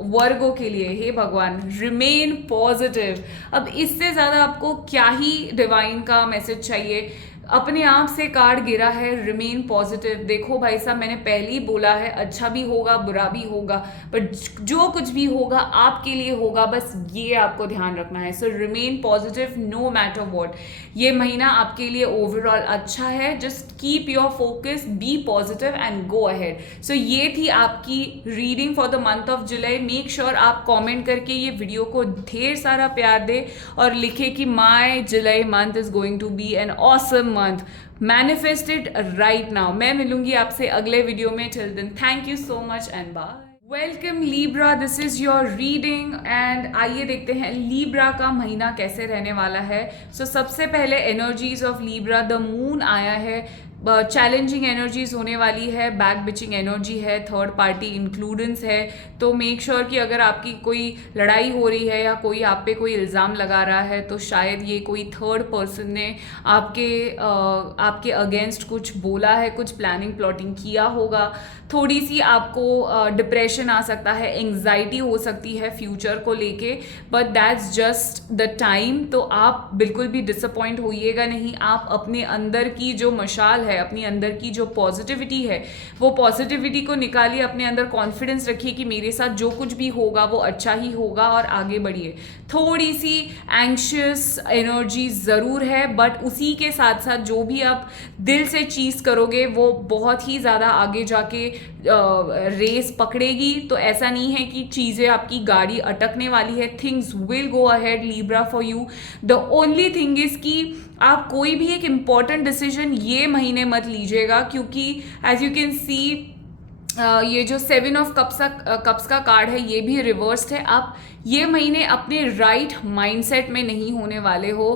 Virgo के लिए। हे भगवान, रिमेन पॉजिटिव। अब इससे ज्यादा आपको क्या ही डिवाइन का मैसेज चाहिए। अपने आप से कार्ड गिरा है, रिमेन पॉजिटिव। देखो भाई साहब, मैंने पहले ही बोला है, अच्छा भी होगा बुरा भी होगा, बट जो कुछ भी होगा आपके लिए होगा, बस ये आपको ध्यान रखना है। So remain positive no matter what. ये महीना आपके लिए ओवरऑल अच्छा है। Just keep your focus, be positive and go ahead. So ये थी आपकी reading for the month of July. Make sure आप कॉमेंट करके ये वीडियो को ढेर सारा प्यार दे और लिखे कि my July month is going to be an awesome month. Manifest it right now. मैं मिलूंगी आपसे अगले वीडियो में। Till then, thank you so much and bye. Welcome Libra, this is your reading and आइए देखते हैं लीब्रा का महीना कैसे रहने वाला है। सो सबसे पहले energies of Libra, the moon आया है। चैलेंजिंग एनर्जीज होने वाली है, बैक बिचिंग एनर्जी है, थर्ड पार्टी इंक्लूडेंस है। तो मेक श्योर कि अगर आपकी कोई लड़ाई हो रही है या कोई आप पे कोई इल्ज़ाम लगा रहा है, तो शायद ये कोई थर्ड पर्सन ने आपके अगेंस्ट कुछ बोला है, कुछ प्लानिंग प्लॉटिंग किया होगा। थोड़ी सी आपको डिप्रेशन आ सकता है, एंग्जाइटी हो सकती है फ्यूचर को लेके, but that's just the time. तो आप बिल्कुल भी डिसअपॉइंट होइएगा नहीं। आप अपने अंदर की जो मशाल है, अपनी अंदर की जो पॉजिटिविटी है, वो पॉजिटिविटी को निकालिए, अपने अंदर कॉन्फिडेंस रखिए कि मेरे साथ जो कुछ भी होगा वो अच्छा ही होगा, और आगे बढ़िए। थोड़ी सी एंग्शियस एनर्जी ज़रूर है, बट उसी के साथ साथ जो भी आप दिल से चीज़ करोगे वो बहुत ही ज़्यादा आगे जाके रेस पकड़ेगी। तो ऐसा नहीं है कि चीज़ें आपकी गाड़ी अटकने वाली है। Things will go ahead Libra for you. The only thing is कि आप कोई भी एक इम्पॉर्टेंट डिसीजन ये महीने मत लीजिएगा, क्योंकि एज यू कैन सी ये जो 7 ऑफ कप्स का कार्ड है ये भी रिवर्स्ड है। आप ये महीने अपने राइट माइंडसेट में नहीं होने वाले हो,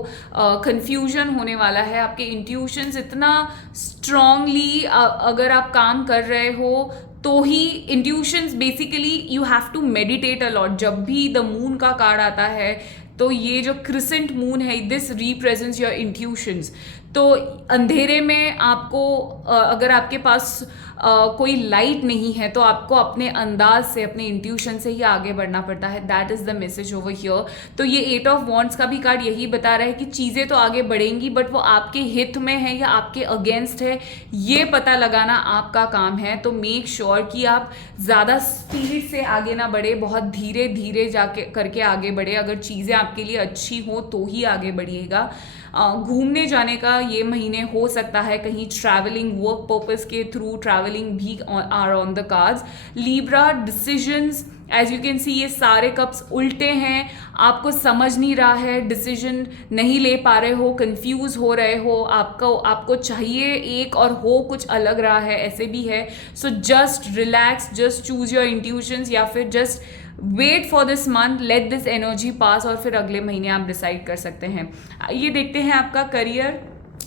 कंफ्यूजन होने वाला है। आपके इंट्यूशंस इतना स्ट्रांगली अगर आप काम कर रहे हो तो ही intuitions basically you have to meditate a lot. जब भी द मून का कार्ड आता है तो ये जो क्रिसेंट मून है दिस रिप्रेजेंट्स योर इंट्यूशंस। तो अंधेरे में आपको अगर आपके पास कोई लाइट नहीं है तो आपको अपने अंदाज से, अपने इंट्यूशन से ही आगे बढ़ना पड़ता है। That is the message over here. तो ये 8 ऑफ वॉन्ड्स का भी कार्ड यही बता रहा है कि चीज़ें तो आगे बढ़ेंगी बट वो आपके हित में है या आपके अगेंस्ट है, ये पता लगाना आपका काम है। तो मेक श्योर कि आप ज़्यादा स्पीड से आगे ना बढ़े, बहुत धीरे धीरे जाके करके आगे बढ़े। अगर चीज़ें आपके लिए अच्छी हो तो ही आगे बढ़िएगा। घूमने जाने का ये महीने हो सकता है, कहीं ट्रैवलिंग, वर्क पर्पस के थ्रू ट्रैवलिंग भी are on the cards. Libra, decisions, as you can see ये सारे कप्स उल्टे हैं। आपको समझ नहीं रहा है, डिसीजन नहीं ले पा रहे हो, कंफ्यूज हो रहे हो, आपको चाहिए एक और हो कुछ अलग रहा है, ऐसे भी है। So just relax, just choose your intuitions या फिर just wait for this month, let this energy pass और फिर अगले महीने आप डिसाइड कर सकते हैं। ये देखते हैं आपका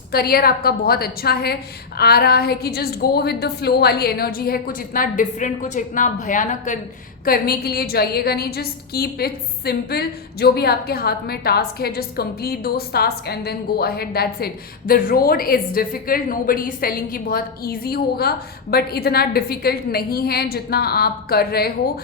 करियर आपका बहुत अच्छा है। आ रहा है कि just go with the flow वाली एनर्जी है। कुछ इतना डिफरेंट, कुछ इतना भयानक करने के लिए जाइएगा नहीं। Just keep it simple. जो भी आपके हाथ में टास्क है just complete those task and then go ahead, that's it. The road is difficult, nobody is telling कि बहुत ईजी होगा, बट इतना डिफिकल्ट नहीं है जितना आप कर रहे हो।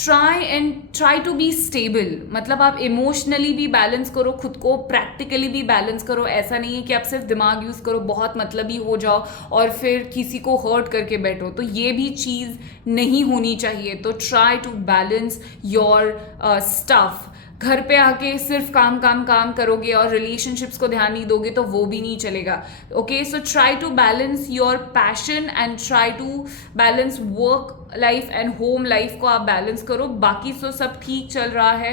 ट्राई टू बी स्टेबल, मतलब आप इमोशनली भी बैलेंस करो खुद को, प्रैक्टिकली भी बैलेंस करो। ऐसा नहीं है कि आप सिर्फ दिमाग यूज़ करो, बहुत मतलबी हो जाओ और फिर किसी को हर्ट करके बैठो, तो ये भी चीज़ नहीं होनी चाहिए। तो try to balance your stuff. घर पे आके सिर्फ काम करोगे और रिलेशनशिप्स को ध्यान नहीं दोगे तो वो भी नहीं चलेगा। Okay, so try to balance your passion and try to balance work life and home life को आप बैलेंस करो। बाकी तो सब ठीक चल रहा है।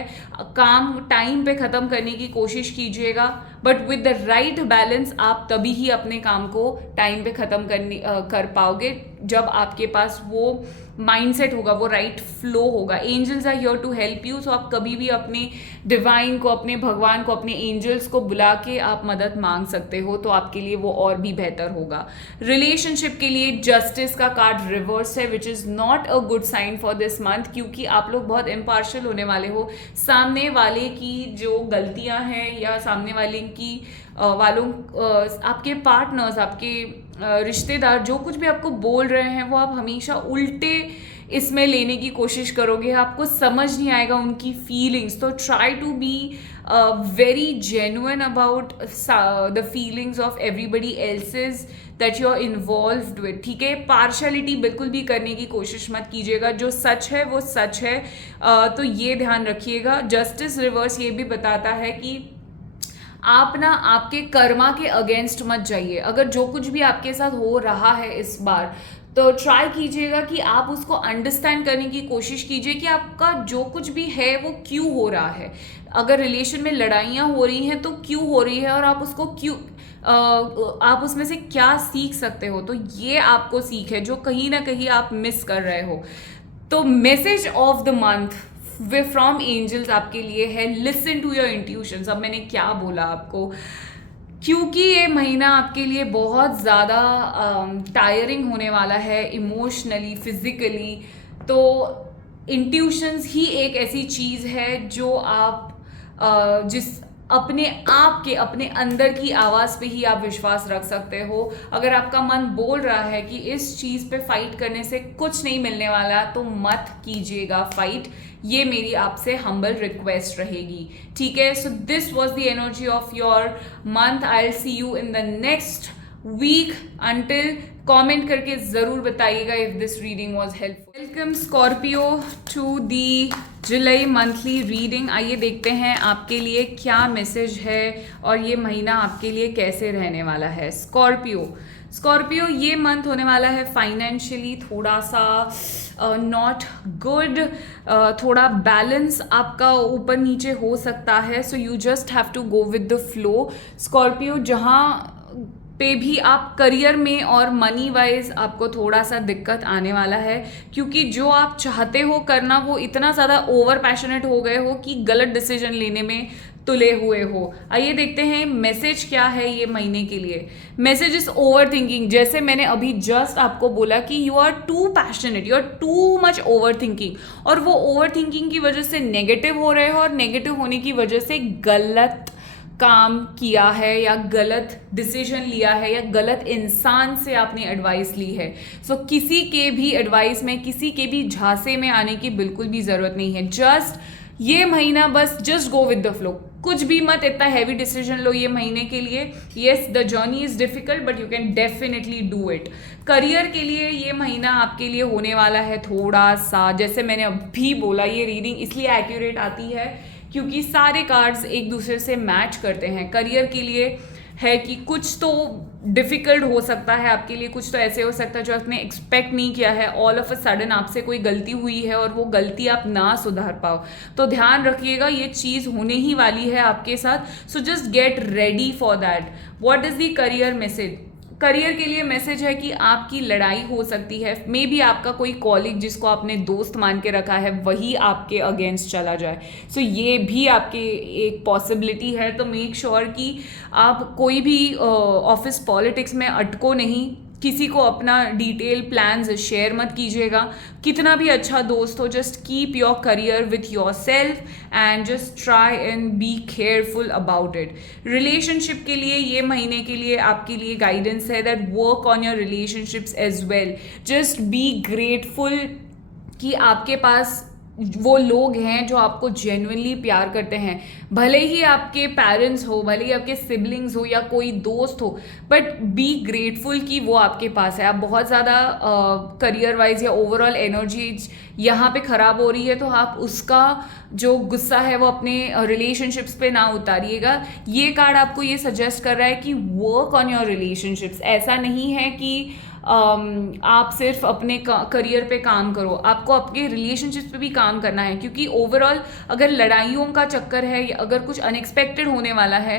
काम टाइम पे ख़त्म करने की कोशिश कीजिएगा, but with the right balance आप तभी ही अपने काम को टाइम पे ख़त्म कर पाओगे जब आपके पास वो माइंडसेट होगा, वो राइट फ्लो होगा। Angels are here to help you. So आप कभी भी अपने डिवाइन को, अपने भगवान को, अपने एंजल्स को बुला के आप मदद मांग सकते हो, तो आपके लिए वो और भी बेहतर होगा। रिलेशनशिप के लिए जस्टिस का कार्ड रिवर्स है, which is not a good sign for this month, क्योंकि आप लोग बहुत इम्पार्शियल होने वाले हो। सामने वाले की जो गलतियां हैं या सामने वाले की आपके पार्टनर्स, आपके रिश्तेदार जो कुछ भी आपको बोल रहे हैं वो आप हमेशा उल्टे इसमें लेने की कोशिश करोगे, आपको समझ नहीं आएगा उनकी फीलिंग्स। तो try to be very genuine about the feelings of everybody else's that you are involved with. ठीक है, पार्शलिटी बिल्कुल भी करने की कोशिश मत कीजिएगा। जो सच है वो सच है, तो ये ध्यान रखिएगा। जस्टिस रिवर्स ये भी बताता है कि आप ना आपके कर्मा के अगेंस्ट मत जाइए। अगर जो कुछ भी आपके साथ हो रहा है इस बार, तो ट्राई कीजिएगा कि आप उसको अंडरस्टैंड करने की कोशिश कीजिए कि आपका जो कुछ भी है वो क्यों हो रहा है। अगर रिलेशन में लड़ाइयाँ हो रही हैं तो क्यों हो रही है और आप उसको क्यों आप उसमें से क्या सीख सकते हो। तो ये आपको सीख है जो कहीं ना कहीं आप मिस कर रहे हो। तो message of the month way from angels आपके लिए है, लिसन टू योर इंट्यूशंस। अब मैंने क्या बोला आपको, क्योंकि ये महीना आपके लिए बहुत ज़्यादा टायरिंग होने वाला है इमोशनली, फिजिकली। तो इंट्यूशंस ही एक ऐसी चीज़ है जो आप जिस अपने आप के, अपने अंदर की आवाज़ पे ही आप विश्वास रख सकते हो। अगर आपका मन बोल रहा है कि इस चीज़ पे फाइट करने से कुछ नहीं मिलने वाला, तो मत कीजिएगा फाइट। ये मेरी आपसे हम्बल रिक्वेस्ट रहेगी, ठीक है। So this was the energy of your month. I will see you in the next week. Until comment करके ज़रूर बताइएगा if this reading was helpful. Welcome Scorpio to the July monthly reading. आइए देखते हैं आपके लिए क्या मैसेज है और ये महीना आपके लिए कैसे रहने वाला है। स्कॉर्पियो ये मंथ होने वाला है फाइनेंशियली थोड़ा सा नॉट गुड, थोड़ा बैलेंस आपका ऊपर नीचे हो सकता है। So you just have to go with the flow. Scorpio जहाँ पे भी आप करियर में और मनी वाइज आपको थोड़ा सा दिक्कत आने वाला है, क्योंकि जो आप चाहते हो करना वो इतना ज़्यादा ओवर पैशनेट हो गए हो कि गलत डिसीजन लेने में तुले हुए हो। आइए देखते हैं मैसेज क्या है ये महीने के लिए। Message is over thinking. जैसे मैंने अभी जस्ट आपको बोला कि you are too passionate, you are too much over thinking, और वो ओवर थिंकिंग की वजह से नेगेटिव हो रहे हो, और नेगेटिव होने की वजह से गलत काम किया है या गलत डिसीजन लिया है या गलत इंसान से आपने एडवाइस ली है। सो किसी के भी एडवाइस में, किसी के भी झांसे में आने की बिल्कुल भी ज़रूरत नहीं है। जस्ट ये महीना बस just go with the flow, कुछ भी मत इतना हैवी डिसीजन लो ये महीने के लिए। Yes, the journey is difficult but you can definitely do it. Career के लिए ये महीना आपके लिए होने वाला है थोड़ा सा, जैसे मैंने अभी बोला, ये रीडिंग इसलिए एक्यूरेट आती है क्योंकि सारे कार्ड्स एक दूसरे से मैच करते हैं। करियर के लिए है कि कुछ तो डिफिकल्ट हो सकता है आपके लिए, कुछ तो ऐसे हो सकता है जो आपने एक्सपेक्ट नहीं किया है। ऑल ऑफ अ सडन आपसे कोई गलती हुई है और वो गलती आप ना सुधार पाओ, तो ध्यान रखिएगा ये चीज़ होने ही वाली है आपके साथ। So just get ready for that. What is the career message? Career के लिए मैसेज है कि आपकी लड़ाई हो सकती है। मे बी आपका कोई कॉलीग जिसको आपने दोस्त मान के रखा है वही आपके अगेंस्ट चला जाए। सो ये भी आपके एक पॉसिबिलिटी है। तो मेक श्योर कि आप कोई भी ऑफिस पॉलिटिक्स में अटको नहीं, किसी को अपना डिटेल प्लान्स शेयर मत कीजिएगा। कितना भी अच्छा दोस्त हो, just keep your career with your self and just try and be careful about it. Relationship के लिए ये महीने के लिए आपके लिए गाइडेंस है that work on your relationships as well. Just be grateful कि आपके पास वो लोग हैं जो आपको जेन्युइनली प्यार करते हैं। भले ही आपके पेरेंट्स हो, भले ही आपके सिबलिंग्स हो या कोई दोस्त हो, बट बी ग्रेटफुल कि वो आपके पास है। आप बहुत ज़्यादा करियर वाइज या ओवरऑल एनर्जी यहाँ पे ख़राब हो रही है तो आप उसका जो गुस्सा है वो अपने रिलेशनशिप्स पे ना उतारिएगा। ये कार्ड आपको ये सजेस्ट कर रहा है कि वर्क ऑन योर रिलेशनशिप्स। ऐसा नहीं है कि आप सिर्फ अपने करियर पे काम करो, आपको आपके रिलेशनशिप्स पे भी काम करना है, क्योंकि ओवरऑल अगर लड़ाइयों का चक्कर है या अगर कुछ अनएक्सपेक्टेड होने वाला है,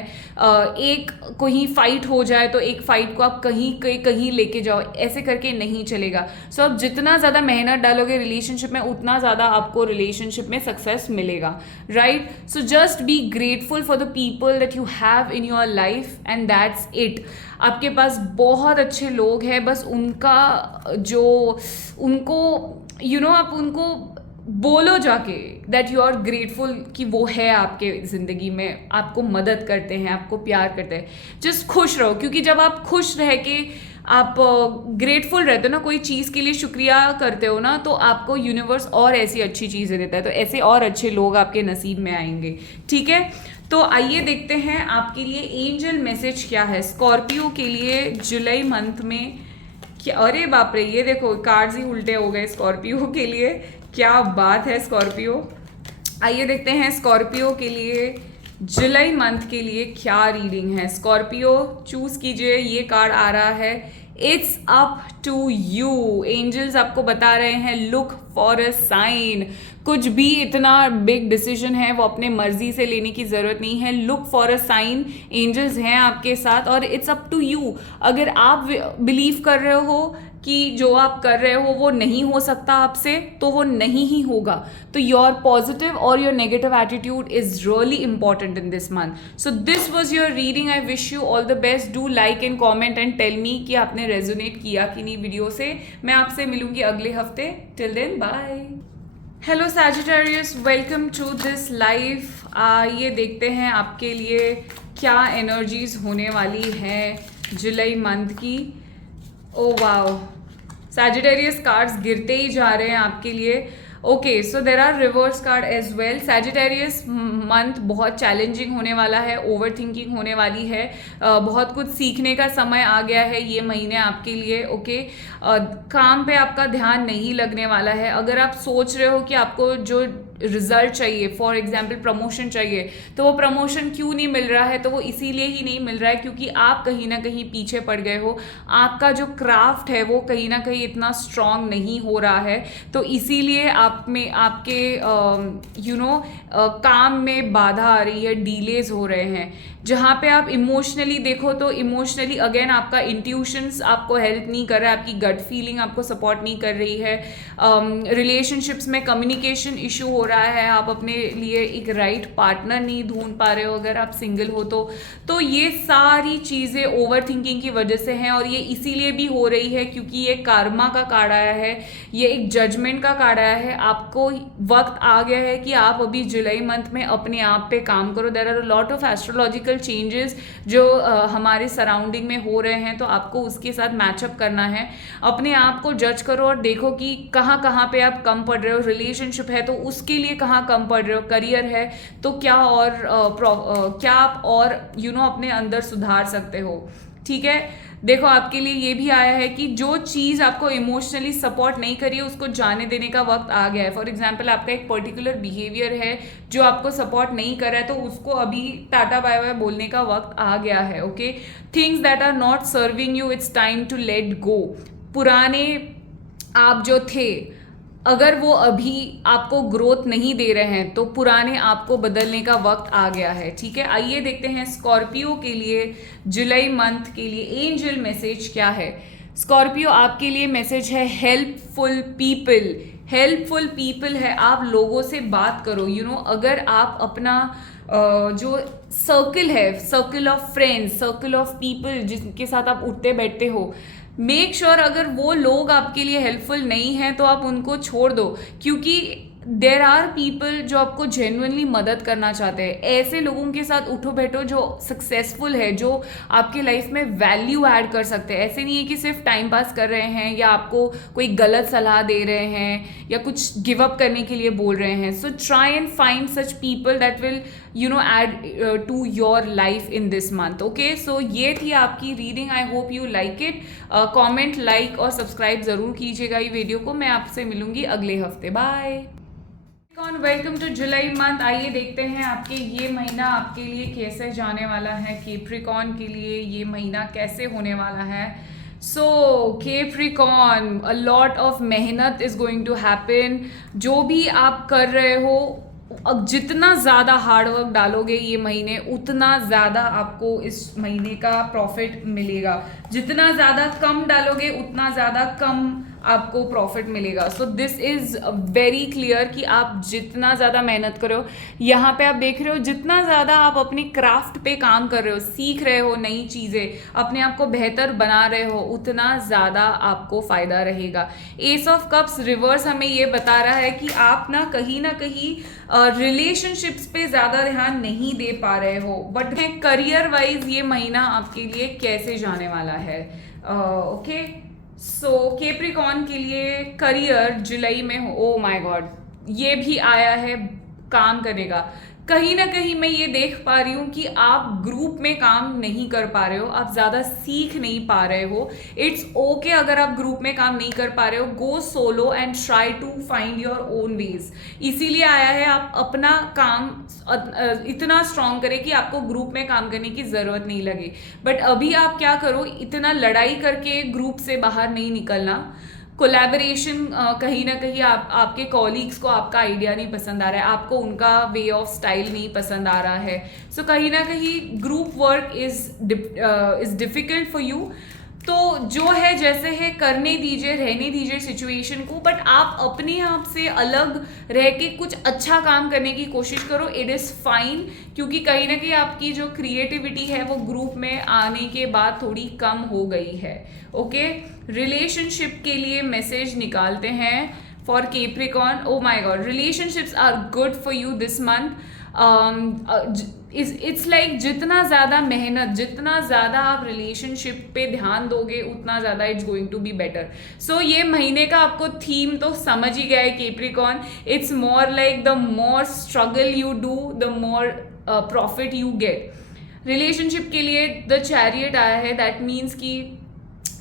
एक कहीं फाइट हो जाए तो एक फाइट को आप कहीं कहीं कहीं लेके जाओ, ऐसे करके नहीं चलेगा। सो आप जितना ज़्यादा मेहनत डालोगे रिलेशनशिप में उतना ज़्यादा आपको रिलेशनशिप में सक्सेस मिलेगा, right? So just be grateful for the people that you have in your life and that's it. आपके पास बहुत अच्छे लोग हैं, बस उनका जो उनको आप उनको बोलो जाके दैट यू आर ग्रेटफुल कि वो है आपके ज़िंदगी में, आपको मदद करते हैं, आपको प्यार करते हैं। जस्ट खुश रहो, क्योंकि जब आप खुश रह के आप ग्रेटफुल रहते हो ना, कोई चीज़ के लिए शुक्रिया करते हो ना, तो आपको यूनिवर्स और ऐसी अच्छी चीज़ें देता है, तो ऐसे और अच्छे लोग आपके नसीब में आएंगे, ठीक है? तो आइए देखते हैं आपके लिए एंजल मैसेज क्या है स्कॉर्पियो के लिए जुलाई मंथ में। क्या, अरे बाप रे, ये देखो कार्ड्स ही उल्टे हो गए स्कॉर्पियो के लिए। क्या बात है स्कॉर्पियो। आइए देखते हैं स्कॉर्पियो के लिए जुलाई मंथ के लिए क्या रीडिंग है। स्कॉर्पियो चूज कीजिए, ये कार्ड आ रहा है, it's up to you. Angels आपको बता रहे हैं लुक फॉर अ साइन। कुछ भी इतना बिग डिसीजन है वो अपने मर्जी से लेने की ज़रूरत नहीं है। Look for a sign, angels हैं आपके साथ और इट्स अप टू यू। अगर आप बिलीव कर रहे हो कि जो आप कर रहे हो वो नहीं हो सकता आपसे, तो वो नहीं ही होगा। तो योर पॉजिटिव और your negative attitude is really important in this month. So this was your reading. I wish you all the best. Do like and comment and tell me कि आपने रेजोनेट किया कि नहीं वीडियो से। मैं आपसे मिलूंगी अगले हफ्ते। Till then bye. Hello Sagittarius, welcome to this live. ये देखते हैं आपके लिए क्या एनर्जीज होने वाली हैं जुलाई मंथ की। ओ वाओ, सैजिटेरियस कार्ड्स गिरते ही जा रहे हैं आपके लिए। Okay, so there are reverse card as well. Sagittarius month बहुत चैलेंजिंग होने वाला है, ओवर थिंकिंग होने वाली है, बहुत कुछ सीखने का समय आ गया है ये महीने आपके लिए। ओके, काम पे आपका ध्यान नहीं लगने वाला है। अगर आप सोच रहे हो कि आपको जो रिजल्ट चाहिए, फॉर एग्जाम्पल प्रमोशन चाहिए, तो वो प्रमोशन क्यों नहीं मिल रहा है, तो वो इसीलिए ही नहीं मिल रहा है क्योंकि आप कहीं ना कहीं पीछे पड़ गए हो, आपका जो क्राफ्ट है वो कहीं ना कहीं इतना स्ट्रांग नहीं हो रहा है, तो इसीलिए आप में आपके काम में बाधा आ रही है, डीलेज हो रहे हैं। जहाँ पे आप इमोशनली देखो तो इमोशनली अगेन आपका इंट्यूशंस आपको हेल्प नहीं कर रहा है, आपकी गट फीलिंग आपको सपोर्ट नहीं कर रही है, रिलेशनशिप्स में कम्युनिकेशन इशू हो रहा है, आप अपने लिए एक राइट पार्टनर नहीं ढूंढ पा रहे हो अगर आप सिंगल हो तो ये सारी चीज़ें ओवर थिंकिंग की वजह से हैं, और ये इसीलिए भी हो रही है क्योंकि ये कर्मा का कार्ड आया है, ये एक जजमेंट का कार्ड आया है। आपको वक्त आ गया है कि आप अभी जुलाई मंथ में अपने आप पे काम करो। There are a lot of astrological changes जो हमारे सराउंडिंग में हो रहे हैं, तो आपको उसके साथ मैचअप करना है। अपने आप को जज करो और देखो कि कहाँ कहाँ पे आप कम पड़ रहे हो। रिलेशनशिप है तो उसके लिए कहाँ कम पड़ रहे हो, करियर है तो क्या और क्या आप और अपने अंदर सुधार सकते हो। ठीक है, देखो आपके लिए ये भी आया है कि जो चीज़ आपको इमोशनली सपोर्ट नहीं करी है उसको जाने देने का वक्त आ गया है। फॉर एग्जाम्पल आपका एक पर्टिकुलर बिहेवियर है जो आपको सपोर्ट नहीं कर रहा है, तो उसको अभी टाटा बाय बाय बोलने का वक्त आ गया है। Okay, things that are not serving you, it's time to let go. पुराने आप जो थे, अगर वो अभी आपको ग्रोथ नहीं दे रहे हैं तो पुराने आपको बदलने का वक्त आ गया है। ठीक है, आइए देखते हैं स्कॉर्पियो के लिए जुलाई मंथ के लिए एंजल मैसेज क्या है। स्कॉर्पियो आपके लिए मैसेज है हेल्पफुल पीपल। हेल्पफुल पीपल है, आप लोगों से बात करो। अगर आप अपना जो सर्कल है, circle of friends, circle of people जिनके साथ आप उठते बैठते हो, मेक श्योर अगर वो लोग आपके लिए हेल्पफुल नहीं हैं तो आप उनको छोड़ दो, क्योंकि देर आर पीपल जो आपको जेन्युइनली मदद करना चाहते हैं। ऐसे लोगों के साथ उठो बैठो जो सक्सेसफुल है, जो आपके लाइफ में वैल्यू ऐड कर सकते हैं। ऐसे नहीं है कि सिर्फ टाइम पास कर रहे हैं या आपको कोई गलत सलाह दे रहे हैं या कुछ गिव अप करने के लिए बोल रहे हैं। सो try and find such people that will add to your life in this month. Okay, so ये थी आपकी reading. I hope you like it. Comment, like और सब्सक्राइब जरूर कीजिएगा ये वीडियो को। मैं आपसे मिलूंगी अगले हफ्ते। Bye. Welcome to July month. आइए देखते हैं आपके ये महीना आपके लिए कैसे जाने वाला है। कैप्रिकॉर्न के लिए ये महीना कैसे होने वाला है। सो कैप्रिकॉर्न, अ लॉट ऑफ मेहनत इज गोइंग टू हैपन। जो भी आप कर रहे हो, अब जितना ज़्यादा हार्ड वर्क डालोगे ये महीने, उतना ज़्यादा आपको इस महीने का प्रॉफिट मिलेगा। जितना ज़्यादा कम डालोगे उतना ज़्यादा कम आपको प्रॉफिट मिलेगा। So this is very clear कि आप जितना ज़्यादा मेहनत करो, यहाँ पे आप देख रहे हो जितना ज़्यादा आप अपने क्राफ्ट पे काम कर रहे हो, सीख रहे हो नई चीज़ें, अपने आप को बेहतर बना रहे हो, उतना ज़्यादा आपको फ़ायदा रहेगा। एस ऑफ कप्स रिवर्स हमें ये बता रहा है कि आप ना कहीं रिलेशनशिप्स पे ज़्यादा ध्यान नहीं दे पा रहे हो, बट करियर वाइज ये महीना आपके लिए कैसे जाने वाला है। ओके, सो कैप्रिकॉर्न के लिए करियर जुलाई में हो, ओ माय गॉड, ये भी आया है काम करने का। कहीं ना कहीं मैं ये देख पा रही हूँ कि आप ग्रुप में काम नहीं कर पा रहे हो, आप ज़्यादा सीख नहीं पा रहे हो। इट्स ओके अगर आप ग्रुप में काम नहीं कर पा रहे हो, go solo and try to find your own ways. इसीलिए आया है आप अपना काम इतना स्ट्रांग करें कि आपको ग्रुप में काम करने की ज़रूरत नहीं लगे। बट अभी आप क्या करो, इतना लड़ाई करके ग्रुप से बाहर नहीं निकलना। कोलैबोरेशन, कहीं ना कहीं आपके कॉलीग्स को आपका आइडिया नहीं पसंद आ रहा है, आपको उनका वे ऑफ स्टाइल नहीं पसंद आ रहा है। सो कहीं ना कहीं group work is difficult for you. तो जो है जैसे है करने दीजिए, रहने दीजिए सिचुएशन को, बट आप अपने आप से अलग रह के कुछ अच्छा काम करने की कोशिश करो। इट इज़ फाइन, क्योंकि कहीं ना कहीं आपकी जो क्रिएटिविटी है वो ग्रुप में आने के बाद थोड़ी कम हो गई है। ओके, रिलेशनशिप के लिए मैसेज निकालते हैं for Capricorn. Oh my god, relationships are good for you this month. It's like जितना ज़्यादा मेहनत, जितना ज़्यादा आप रिलेशनशिप पे ध्यान दोगे, उतना ज़्यादा it's going to be better. So ये महीने का आपको थीम तो समझ ही गया है Capricorn. It's more like the more struggle you do, the more profit you get. Relationship के लिए द चैरियट आया है, दैट मीन्स कि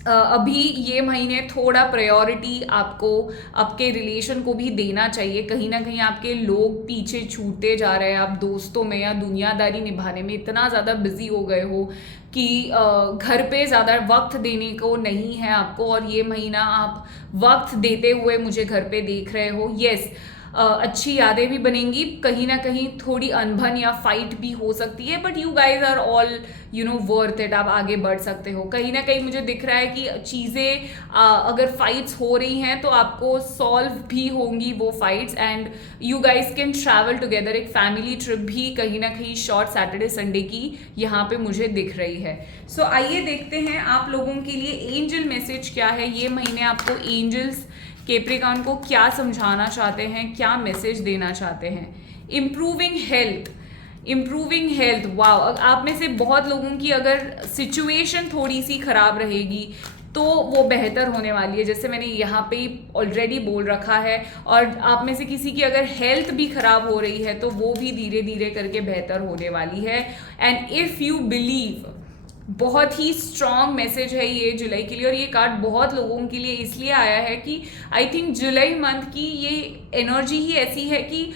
अभी ये महीने थोड़ा प्रायोरिटी आपको आपके रिलेशन को भी देना चाहिए। कहीं ना कहीं आपके लोग पीछे छूटते जा रहे हैं, आप दोस्तों में या दुनियादारी निभाने में इतना ज़्यादा बिजी हो गए हो कि घर पे ज़्यादा वक्त देने को नहीं है आपको, और ये महीना आप वक्त देते हुए मुझे घर पे देख रहे हो। यस, अच्छी यादें भी बनेंगी, कहीं ना कहीं थोड़ी अनबन या फाइट भी हो सकती है, but you guys are all worth it. आप आगे बढ़ सकते हो। कहीं ना कहीं मुझे दिख रहा है कि चीज़ें अगर फाइट्स हो रही हैं तो आपको सॉल्व भी होंगी वो fights, and you guys can travel together. एक फैमिली ट्रिप भी कहीं ना कहीं शॉर्ट सैटरडे संडे की यहाँ पे मुझे दिख रही है। सो आइए देखते हैं आप लोगों के लिए एंजल मैसेज क्या है। ये महीने आपको एंजल्स कैप्रिकॉर्न को क्या समझाना चाहते हैं, क्या मैसेज देना चाहते हैं। Improving health, wow. आप में से बहुत लोगों की अगर सिचुएशन थोड़ी सी खराब रहेगी तो वो बेहतर होने वाली है, जैसे मैंने यहाँ पे ऑलरेडी बोल रखा है। और आप में से किसी की अगर हेल्थ भी खराब हो रही है तो वो भी धीरे धीरे करके बेहतर होने वाली है। एंड इफ़ यू बिलीव, बहुत ही स्ट्रॉन्ग मैसेज है ये जुलाई के लिए। और ये कार्ड बहुत लोगों के लिए इसलिए आया है कि आई थिंक जुलाई मंथ की ये एनर्जी ही ऐसी है कि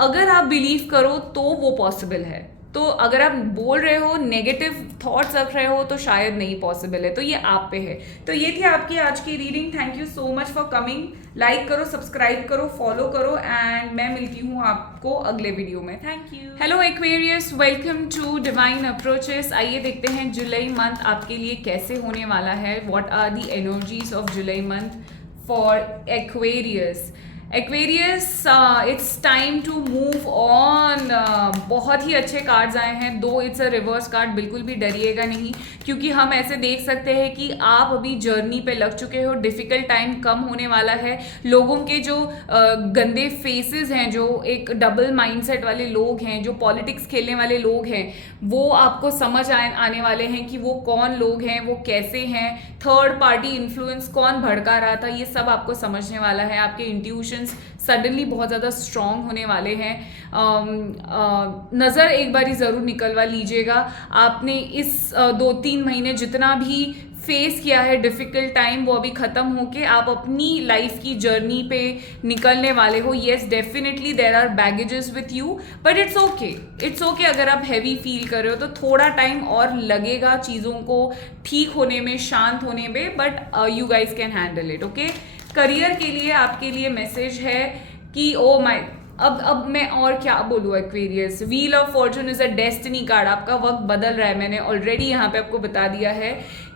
अगर आप बिलीव करो तो वो पॉसिबल है। तो अगर आप बोल रहे हो, नेगेटिव थॉट्स रख रहे हो, तो शायद नहीं पॉसिबल है। तो ये आप पे है। तो ये थी आपकी आज की reading. Thank you so much for coming. Like करो, सब्सक्राइब करो, फॉलो करो, एंड मैं मिलती हूँ आपको अगले वीडियो में। Thank you. Hello Aquarius, welcome to Divine Approaches. आइए देखते हैं जुलाई मंथ आपके लिए कैसे होने वाला है। What are the energies of July month for Aquarius. Aquarius, it's time to move on. बहुत ही अच्छे कार्ड्स आए हैं। दो इट्स अ रिवर्स कार्ड, बिल्कुल भी डरिएगा नहीं, क्योंकि हम ऐसे देख सकते हैं कि आप अभी जर्नी पे लग चुके हो। डिफिकल्ट टाइम कम होने वाला है। लोगों के जो गंदे फेसेस हैं, जो एक डबल माइंडसेट वाले लोग हैं, जो पॉलिटिक्स खेलने वाले लोग हैं, वो आपको समझ आने वाले हैं कि वो कौन लोग हैं, वो कैसे हैं। थर्ड पार्टी इन्फ्लुएंस कौन भड़का रहा था, ये सब आपको समझने वाला है। आपके इंट्यूशंस सडनली बहुत ज़्यादा स्ट्रॉन्ग होने वाले हैं। नज़र एक बारी ज़रूर निकलवा लीजिएगा। आपने इस 2-3 महीने जितना भी फेस किया है डिफ़िकल्ट टाइम, वो अभी ख़त्म होके आप अपनी लाइफ की जर्नी पे निकलने वाले हो। Yes, definitely there are baggages with you, but it's okay. अगर आप हैवी फील कर रहे हो तो थोड़ा टाइम और लगेगा चीज़ों को ठीक होने में, शांत होने में, but you guys can handle it. Okay, career के लिए आपके लिए मैसेज है कि ओ माय, अब मैं और क्या बोलूँ Aquarius. Wheel of Fortune is a destiny card. आपका वक्त बदल रहा है। मैंने ऑलरेडी यहाँ पे आपको बता दिया है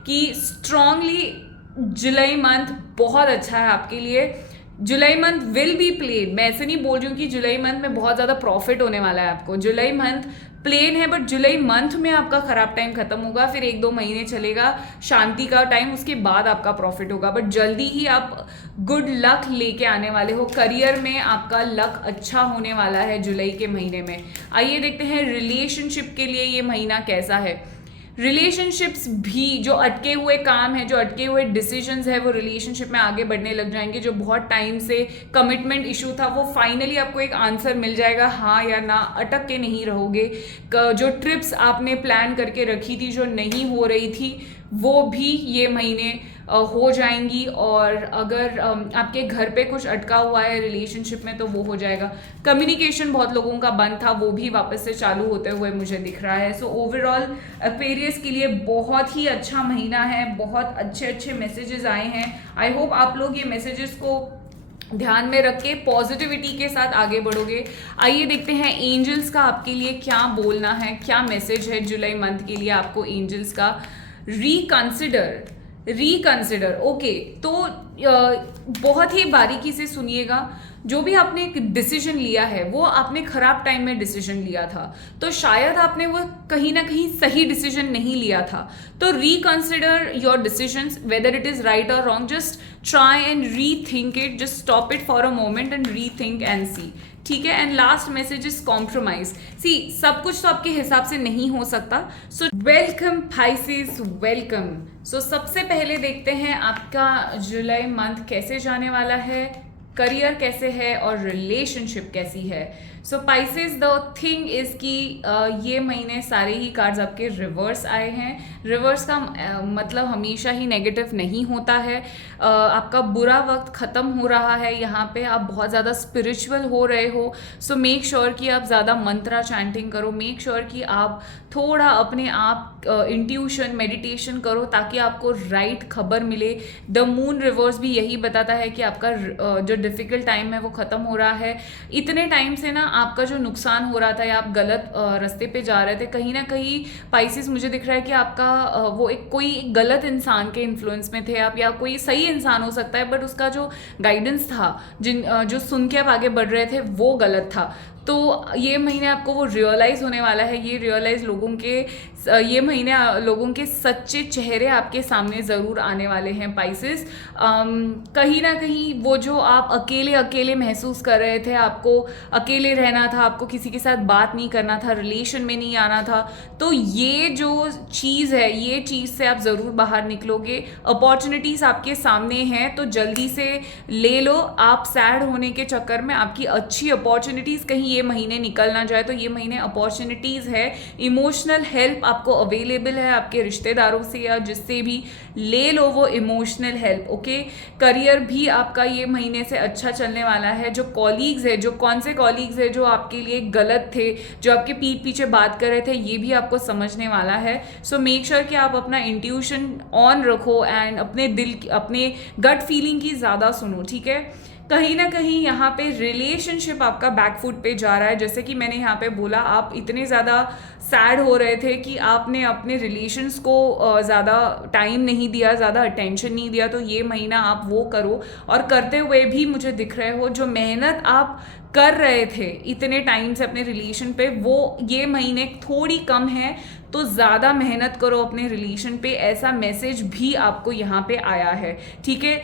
कि स्ट्रांगली जुलाई मंथ बहुत अच्छा है आपके लिए। जुलाई मंथ विल बी प्लेन। मैं ऐसे नहीं बोल रही हूँ कि जुलाई मंथ में बहुत ज़्यादा प्रॉफिट होने वाला है आपको। जुलाई मंथ प्लेन है, बट जुलाई मंथ में आपका खराब टाइम खत्म होगा, फिर 1-2 महीने चलेगा शांति का टाइम, उसके बाद आपका प्रॉफिट होगा। बट जल्दी ही आप गुड लक लेके आने वाले हो। करियर में आपका लक अच्छा होने वाला है जुलाई के महीने में। आइए देखते हैं रिलेशनशिप के लिए ये महीना कैसा है। रिलेशनशिप्स भी, जो अटके हुए काम है, जो अटके हुए डिसीजंस है, वो रिलेशनशिप में आगे बढ़ने लग जाएंगे। जो बहुत टाइम से कमिटमेंट इशू था, वो फाइनली आपको एक आंसर मिल जाएगा, हाँ या ना। अटक के नहीं रहोगे। जो ट्रिप्स आपने प्लान करके रखी थी, जो नहीं हो रही थी, वो भी ये महीने हो जाएंगी। और अगर आपके घर पे कुछ अटका हुआ है रिलेशनशिप में तो वो हो जाएगा। कम्युनिकेशन बहुत लोगों का बंद था, वो भी वापस से चालू होते हुए मुझे दिख रहा है। सो ओवरऑल एक्वेरियस के लिए बहुत ही अच्छा महीना है। बहुत अच्छे अच्छे मैसेजेस आए हैं। आई होप आप लोग ये मैसेजेस को ध्यान में रख के पॉजिटिविटी के साथ आगे बढ़ोगे। आइए देखते हैं एंजल्स का आपके लिए क्या बोलना है, क्या मैसेज है जुलाई मंथ के लिए आपको एंजल्स का। रिकंसिडर। ओके, तो बहुत ही बारीकी से सुनिएगा। जो भी आपने एक डिसीजन लिया है, वो आपने खराब टाइम में डिसीजन लिया था, तो शायद आपने वो कहीं ना कहीं सही डिसीजन नहीं लिया था। तो reconsider your decisions, whether it is right और wrong. Just try and rethink it, just stop it for a moment and rethink and see. ठीक है। And last message is compromise. See, सब कुछ तो आपके हिसाब से नहीं हो सकता। So welcome Pisces, welcome. So सबसे पहले देखते हैं आपका जुलाई मंथ कैसे जाने वाला है। करियर कैसे है और रिलेशनशिप कैसी है। सो पाइसेस, द थिंग इज कि ये महीने सारे ही कार्ड्स आपके रिवर्स आए हैं। रिवर्स का मतलब हमेशा ही नेगेटिव नहीं होता है। आपका बुरा वक्त ख़त्म हो रहा है, यहाँ पे आप बहुत ज़्यादा स्पिरिचुअल हो रहे हो। सो मेक श्योर कि आप ज़्यादा मंत्रा चैंटिंग करो, मेक श्योर कि आप थोड़ा अपने आप इंट्यूशन मेडिटेशन करो ताकि आपको राइट खबर मिले। द मून रिवर्स भी यही बताता है कि आपका जो डिफ़िकल्ट टाइम है वो ख़त्म हो रहा है। इतने टाइम से ना आपका जो नुकसान हो रहा था या आप गलत रास्ते पे जा रहे थे, कहीं ना कहीं पाइसेस मुझे दिख रहा है कि आपका वो कोई गलत इंसान के इन्फ्लुएंस में थे आप, या कोई सही इंसान हो सकता है बट उसका जो गाइडेंस था, जो सुन के आप आगे बढ़ रहे थे वो गलत था। तो ये महीने आपको वो रियलाइज़ होने वाला है। ये रियलाइज़ ये महीने लोगों के सच्चे चेहरे आपके सामने ज़रूर आने वाले हैं पाइसेस। कहीं ना कहीं वो जो आप अकेले अकेले महसूस कर रहे थे, आपको अकेले रहना था, आपको किसी के साथ बात नहीं करना था, रिलेशन में नहीं आना था, तो ये जो चीज़ है, ये चीज़ से आप ज़रूर बाहर निकलोगे। अपॉर्चुनिटीज़ आपके सामने हैं तो जल्दी से ले लो। आप सैड होने के चक्कर में आपकी अच्छी अपॉर्चुनिटीज़ कहीं ये महीने निकल ना जाए, तो ये महीने अपॉर्चुनिटीज़ है। इमोशनल हेल्प आपको अवेलेबल है आपके रिश्तेदारों से या जिससे भी, ले लो वो इमोशनल हेल्प। ओके, करियर भी आपका ये महीने से अच्छा चलने वाला है। जो कॉलीग्स है, जो कौन से कॉलीग्स है जो आपके लिए गलत थे, जो आपके पीठ पीछे बात कर रहे थे, ये भी आपको समझने वाला है। सो मेक श्योर कि आप अपना इंट्यूशन ऑन रखो एंड अपने गट फीलिंग की ज़्यादा सुनो, ठीक है। कहीं ना कहीं यहाँ पे रिलेशनशिप आपका बैकफुट पे जा रहा है। जैसे कि मैंने यहाँ पे बोला, आप इतने ज़्यादा सैड हो रहे थे कि आपने अपने रिलेशंस को ज़्यादा टाइम नहीं दिया, ज़्यादा अटेंशन नहीं दिया, तो ये महीना आप वो करो। और करते हुए भी मुझे दिख रहे हो, जो मेहनत आप कर रहे थे इतने टाइम से अपने रिलेशन पे, वो ये महीने थोड़ी कम है, तो ज़्यादा मेहनत करो अपने रिलेशन पे। ऐसा मैसेज भी आपको यहाँ पे आया है, ठीक है।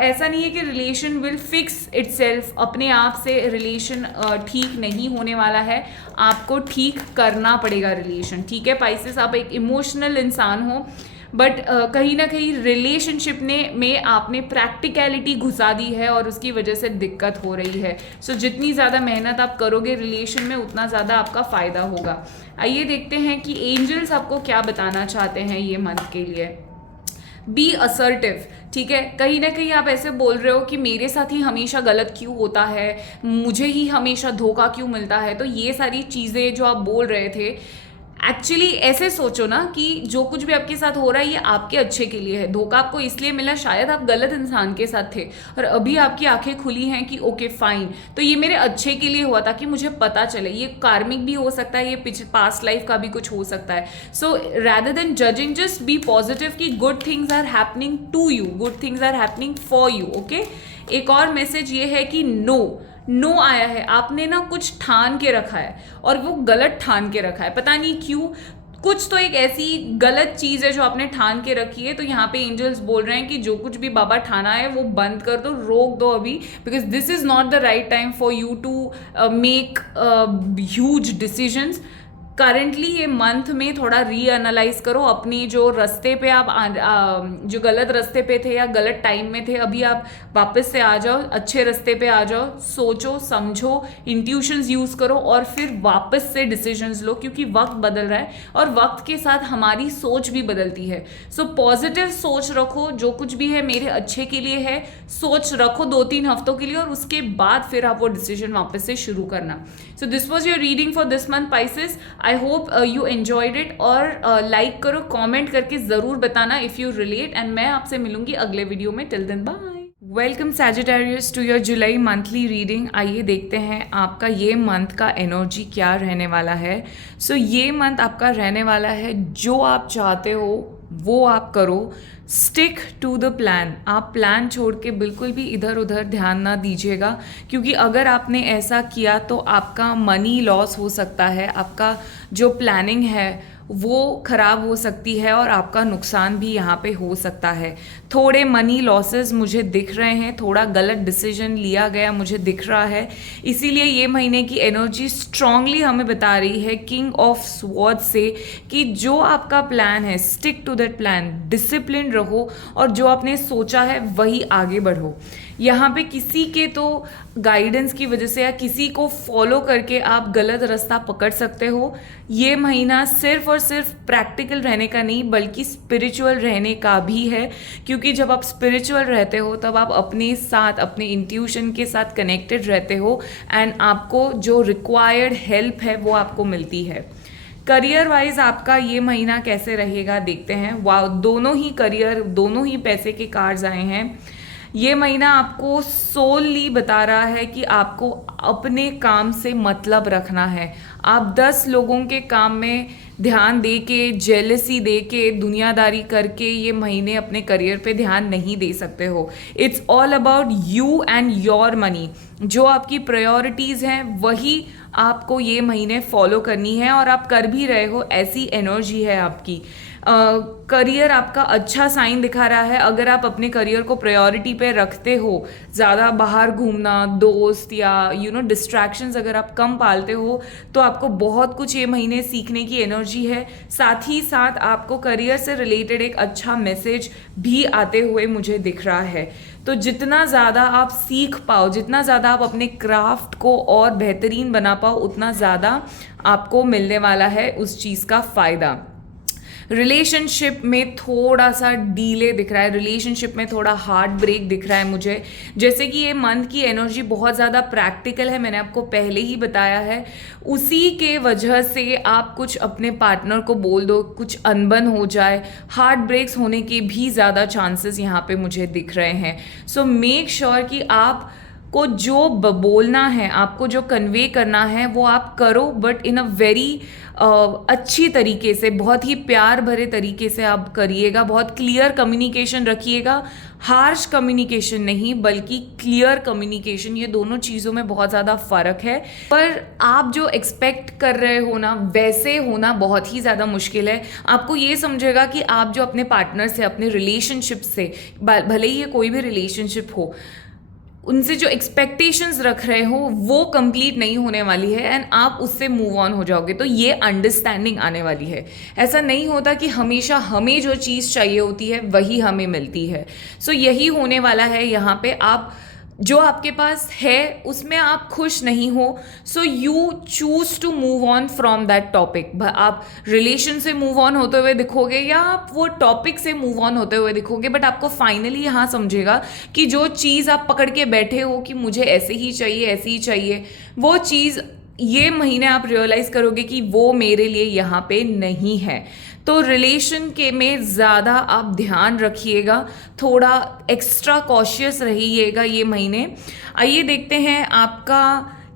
ऐसा नहीं है कि रिलेशन विल फिक्स इटसेल्फ, अपने आप से रिलेशन ठीक नहीं होने वाला है, आपको ठीक करना पड़ेगा रिलेशन, ठीक है। पाइसेस, आप एक इमोशनल इंसान हो बट कहीं ना कहीं रिलेशनशिप में आपने प्रैक्टिकलिटी घुसा दी है और उसकी वजह से दिक्कत हो रही है। सो जितनी ज़्यादा मेहनत आप करोगे रिलेशन में, उतना ज़्यादा आपका फ़ायदा होगा। आइए देखते हैं कि एंजल्स आपको क्या बताना चाहते हैं ये मंथ के लिए। बी असर्टिव, ठीक है। कहीं ना कहीं आप ऐसे बोल रहे हो कि मेरे साथ ही हमेशा गलत क्यों होता है, मुझे ही हमेशा धोखा क्यों मिलता है। तो ये सारी चीज़ें जो आप बोल रहे थे, एक्चुअली ऐसे सोचो ना कि जो कुछ भी आपके साथ हो रहा है ये आपके अच्छे के लिए है। धोखा आपको इसलिए मिला, शायद आप गलत इंसान के साथ थे और अभी आपकी आंखें खुली हैं कि ओके फाइन, तो ये मेरे अच्छे के लिए हुआ ताकि मुझे पता चले। ये कार्मिक भी हो सकता है, ये पास्ट लाइफ का भी कुछ हो सकता है। So rather than judging, just be positive कि good things are happening to you, good things are happening for you, okay. एक और मैसेज ये है कि नो आया है। आपने ना कुछ ठान के रखा है और वो गलत ठान के रखा है, पता नहीं क्यों। कुछ तो एक ऐसी गलत चीज़ है जो आपने ठान के रखी है। तो यहाँ पे एंजल्स बोल रहे हैं कि जो कुछ भी बाबा ठाना है वो बंद कर दो, रोक दो अभी, because this is not the right time for you to make huge decisions. Currently ये मंथ में थोड़ा रीएनालाइज करो अपनी जो रास्ते पे आप जो गलत रास्ते पे थे या गलत टाइम में थे, अभी आप वापस से आ जाओ, अच्छे रास्ते पे आ जाओ, सोचो समझो, इंट्यूशंस यूज़ करो और फिर वापस से डिसीजंस लो, क्योंकि वक्त बदल रहा है और वक्त के साथ हमारी सोच भी बदलती है। सो पॉजिटिव सोच रखो, जो कुछ भी है मेरे अच्छे के लिए है, सोच रखो 2-3 हफ्तों के लिए और उसके बाद फिर आप वो डिसीजन वापस से शुरू करना। सो this was your reading for this month Pisces. I hope you enjoyed it और लाइक करो, कमेंट करके ज़रूर बताना इफ़ यू रिलेट, एंड मैं आपसे मिलूंगी अगले वीडियो में। Till then bye. Welcome Sagittarius to your July monthly reading. आइए देखते हैं आपका ये मंथ का एनर्जी क्या रहने वाला है। सो ये मंथ आपका रहने वाला है, जो आप चाहते हो वो आप करो, स्टिक टू द प्लान। आप प्लान छोड़ के बिल्कुल भी इधर उधर ध्यान ना दीजिएगा, क्योंकि अगर आपने ऐसा किया तो आपका मनी लॉस हो सकता है, आपका जो प्लानिंग है वो ख़राब हो सकती है और आपका नुकसान भी यहाँ पे हो सकता है। थोड़े मनी लॉसेस मुझे दिख रहे हैं, थोड़ा गलत डिसीजन लिया गया मुझे दिख रहा है। इसीलिए ये महीने की एनर्जी स्ट्रांगली हमें बता रही है किंग ऑफ स्वॉर्ड से कि जो आपका प्लान है, stick to that plan, discipline रहो और जो आपने सोचा है वही आगे बढ़ो। यहाँ पे किसी के तो गाइडेंस की वजह से या किसी को फॉलो करके आप गलत रास्ता पकड़ सकते हो। ये महीना सिर्फ और सिर्फ प्रैक्टिकल रहने का नहीं बल्कि स्पिरिचुअल रहने का भी है, क्योंकि जब आप स्पिरिचुअल रहते हो तब आप अपने साथ, अपने इंट्यूशन के साथ कनेक्टेड रहते हो एंड आपको जो रिक्वायर्ड हेल्प है वो आपको मिलती है। करियर वाइज आपका ये महीना कैसे रहेगा देखते हैं। वाह, दोनों ही करियर, दोनों ही पैसे के कार्ड्स आए हैं। ये महीना आपको सोलली बता रहा है कि आपको अपने काम से मतलब रखना है। आप 10 लोगों के काम में ध्यान दे के, जेलसी दे के, दुनियादारी करके ये महीने अपने करियर पे ध्यान नहीं दे सकते हो। It's all about you and your money. जो आपकी प्रायोरिटीज़ हैं वही आपको ये महीने फॉलो करनी है और आप कर भी रहे हो, ऐसी एनर्जी है आपकी। करियर आपका अच्छा साइन दिखा रहा है। अगर आप अपने करियर को प्रायोरिटी पे रखते हो, ज़्यादा बाहर घूमना, दोस्त या डिस्ट्रैक्शंस अगर आप कम पालते हो तो आपको बहुत कुछ ये महीने सीखने की एनर्जी है। साथ ही साथ आपको करियर से रिलेटेड एक अच्छा मैसेज भी आते हुए मुझे दिख रहा है। तो जितना ज़्यादा आप सीख पाओ, जितना ज़्यादा आप अपने क्राफ्ट को और बेहतरीन बना पाओ, उतना ज़्यादा आपको मिलने वाला है उस चीज़ का फ़ायदा। रिलेशनशिप में थोड़ा सा डीले दिख रहा है, रिलेशनशिप में थोड़ा हार्ट ब्रेक दिख रहा है मुझे। जैसे कि ये मंथ की एनर्जी बहुत ज़्यादा प्रैक्टिकल है, मैंने आपको पहले ही बताया है। उसी के वजह से आप कुछ अपने पार्टनर को बोल दो, कुछ अनबन हो जाए, हार्ट ब्रेक्स होने के भी ज़्यादा चांसेस यहाँ पे मुझे दिख रहे हैं। सो मेक श्योर कि आप को जो बोलना है, आपको जो कन्वे करना है वो आप करो, बट इन अ वेरी अच्छी तरीके से, बहुत ही प्यार भरे तरीके से आप करिएगा। बहुत क्लियर कम्युनिकेशन रखिएगा, हार्श कम्युनिकेशन नहीं बल्कि क्लियर कम्युनिकेशन। ये दोनों चीज़ों में बहुत ज़्यादा फ़र्क है। पर आप जो एक्सपेक्ट कर रहे हो ना वैसे होना बहुत ही ज़्यादा मुश्किल है। आपको ये समझेगा कि आप जो अपने पार्टनर से, अपने रिलेशनशिप से, भले ही ये कोई भी रिलेशनशिप हो, उनसे जो एक्सपेक्टेशंस रख रहे हो वो कंप्लीट नहीं होने वाली है एंड आप उससे मूव ऑन हो जाओगे। तो ये अंडरस्टैंडिंग आने वाली है। ऐसा नहीं होता कि हमेशा हमें जो चीज़ चाहिए होती है वही हमें मिलती है। सो यही होने वाला है यहाँ पे। आप जो आपके पास है उसमें आप खुश नहीं हो, so you choose to move on from that topic. आप रिलेशन से मूव ऑन होते हुए दिखोगे या आप वो टॉपिक से मूव ऑन होते हुए दिखोगे, बट आपको फाइनली यहाँ समझेगा कि जो चीज़ आप पकड़ के बैठे हो कि मुझे ऐसे ही चाहिए, ऐसे ही चाहिए, वो चीज़ ये महीने आप रियलाइज़ करोगे कि वो मेरे लिए यहाँ पे नहीं है। तो रिलेशन के में ज़्यादा आप ध्यान रखिएगा, थोड़ा एक्स्ट्रा कॉशियस रहिएगा ये महीने। आइए देखते हैं आपका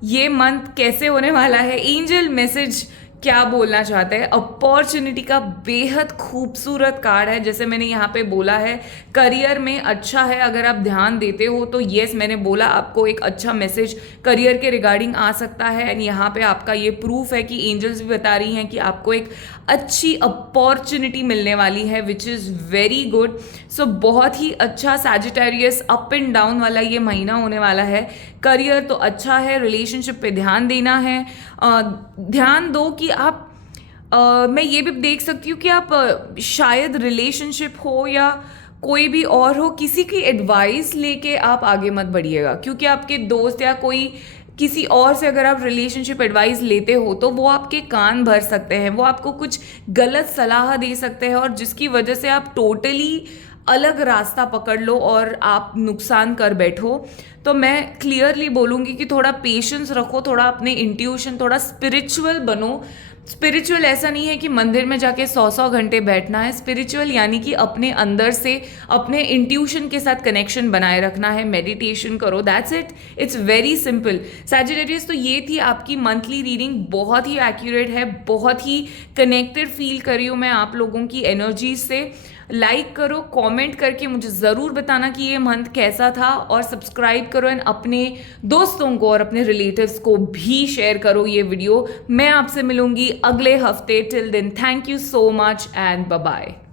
ये मंथ कैसे होने वाला है। एंजल मैसेज क्या बोलना चाहते हैं। अपॉर्चुनिटी का बेहद खूबसूरत कार्ड है। जैसे मैंने यहाँ पे बोला है, करियर में अच्छा है अगर आप ध्यान देते हो तो येस, मैंने बोला आपको एक अच्छा मैसेज करियर के रिगार्डिंग आ सकता है। एंड यहाँ पे आपका ये प्रूफ है कि एंजल्स भी बता रही हैं कि आपको एक अच्छी अपॉर्चुनिटी मिलने वाली है, विच इज़ वेरी गुड। सो बहुत ही अच्छा सैजिटेरियस अप एंड डाउन वाला ये महीना होने वाला है। करियर तो अच्छा है, रिलेशनशिप पे ध्यान देना है। ध्यान दो कि आप मैं ये भी देख सकती हूँ कि आप शायद रिलेशनशिप हो या कोई भी और हो, किसी की एडवाइस लेके आप आगे मत बढ़िएगा, क्योंकि आपके दोस्त या कोई किसी और से अगर आप रिलेशनशिप एडवाइस लेते हो तो वो आपके कान भर सकते हैं, वो आपको कुछ गलत सलाह दे सकते हैं और जिसकी वजह से आप टोटली अलग रास्ता पकड़ लो और आप नुकसान कर बैठो। तो मैं क्लियरली बोलूँगी कि थोड़ा पेशेंस रखो, थोड़ा अपने इंट्यूशन, थोड़ा स्पिरिचुअल बनो। स्पिरिचुअल ऐसा नहीं है कि मंदिर में जाके 100 घंटे बैठना है। स्पिरिचुअल यानी कि अपने अंदर से अपने इंट्यूशन के साथ कनेक्शन बनाए रखना है, मेडिटेशन करो, that's it. It's very simple. Sagittarius, तो ये थी आपकी मंथली रीडिंग। बहुत ही एक्यूरेट है, बहुत ही कनेक्टेड फील कर रही हूँ मैं आप लोगों की एनर्जी से। लाइक करो, कमेंट करके मुझे ज़रूर बताना कि ये मंथ कैसा था, और सब्सक्राइब करो एंड अपने दोस्तों को और अपने रिलेटिव्स को भी शेयर करो ये वीडियो। मैं आपसे मिलूंगी अगले हफ्ते। Till then, thank you so much and bye bye.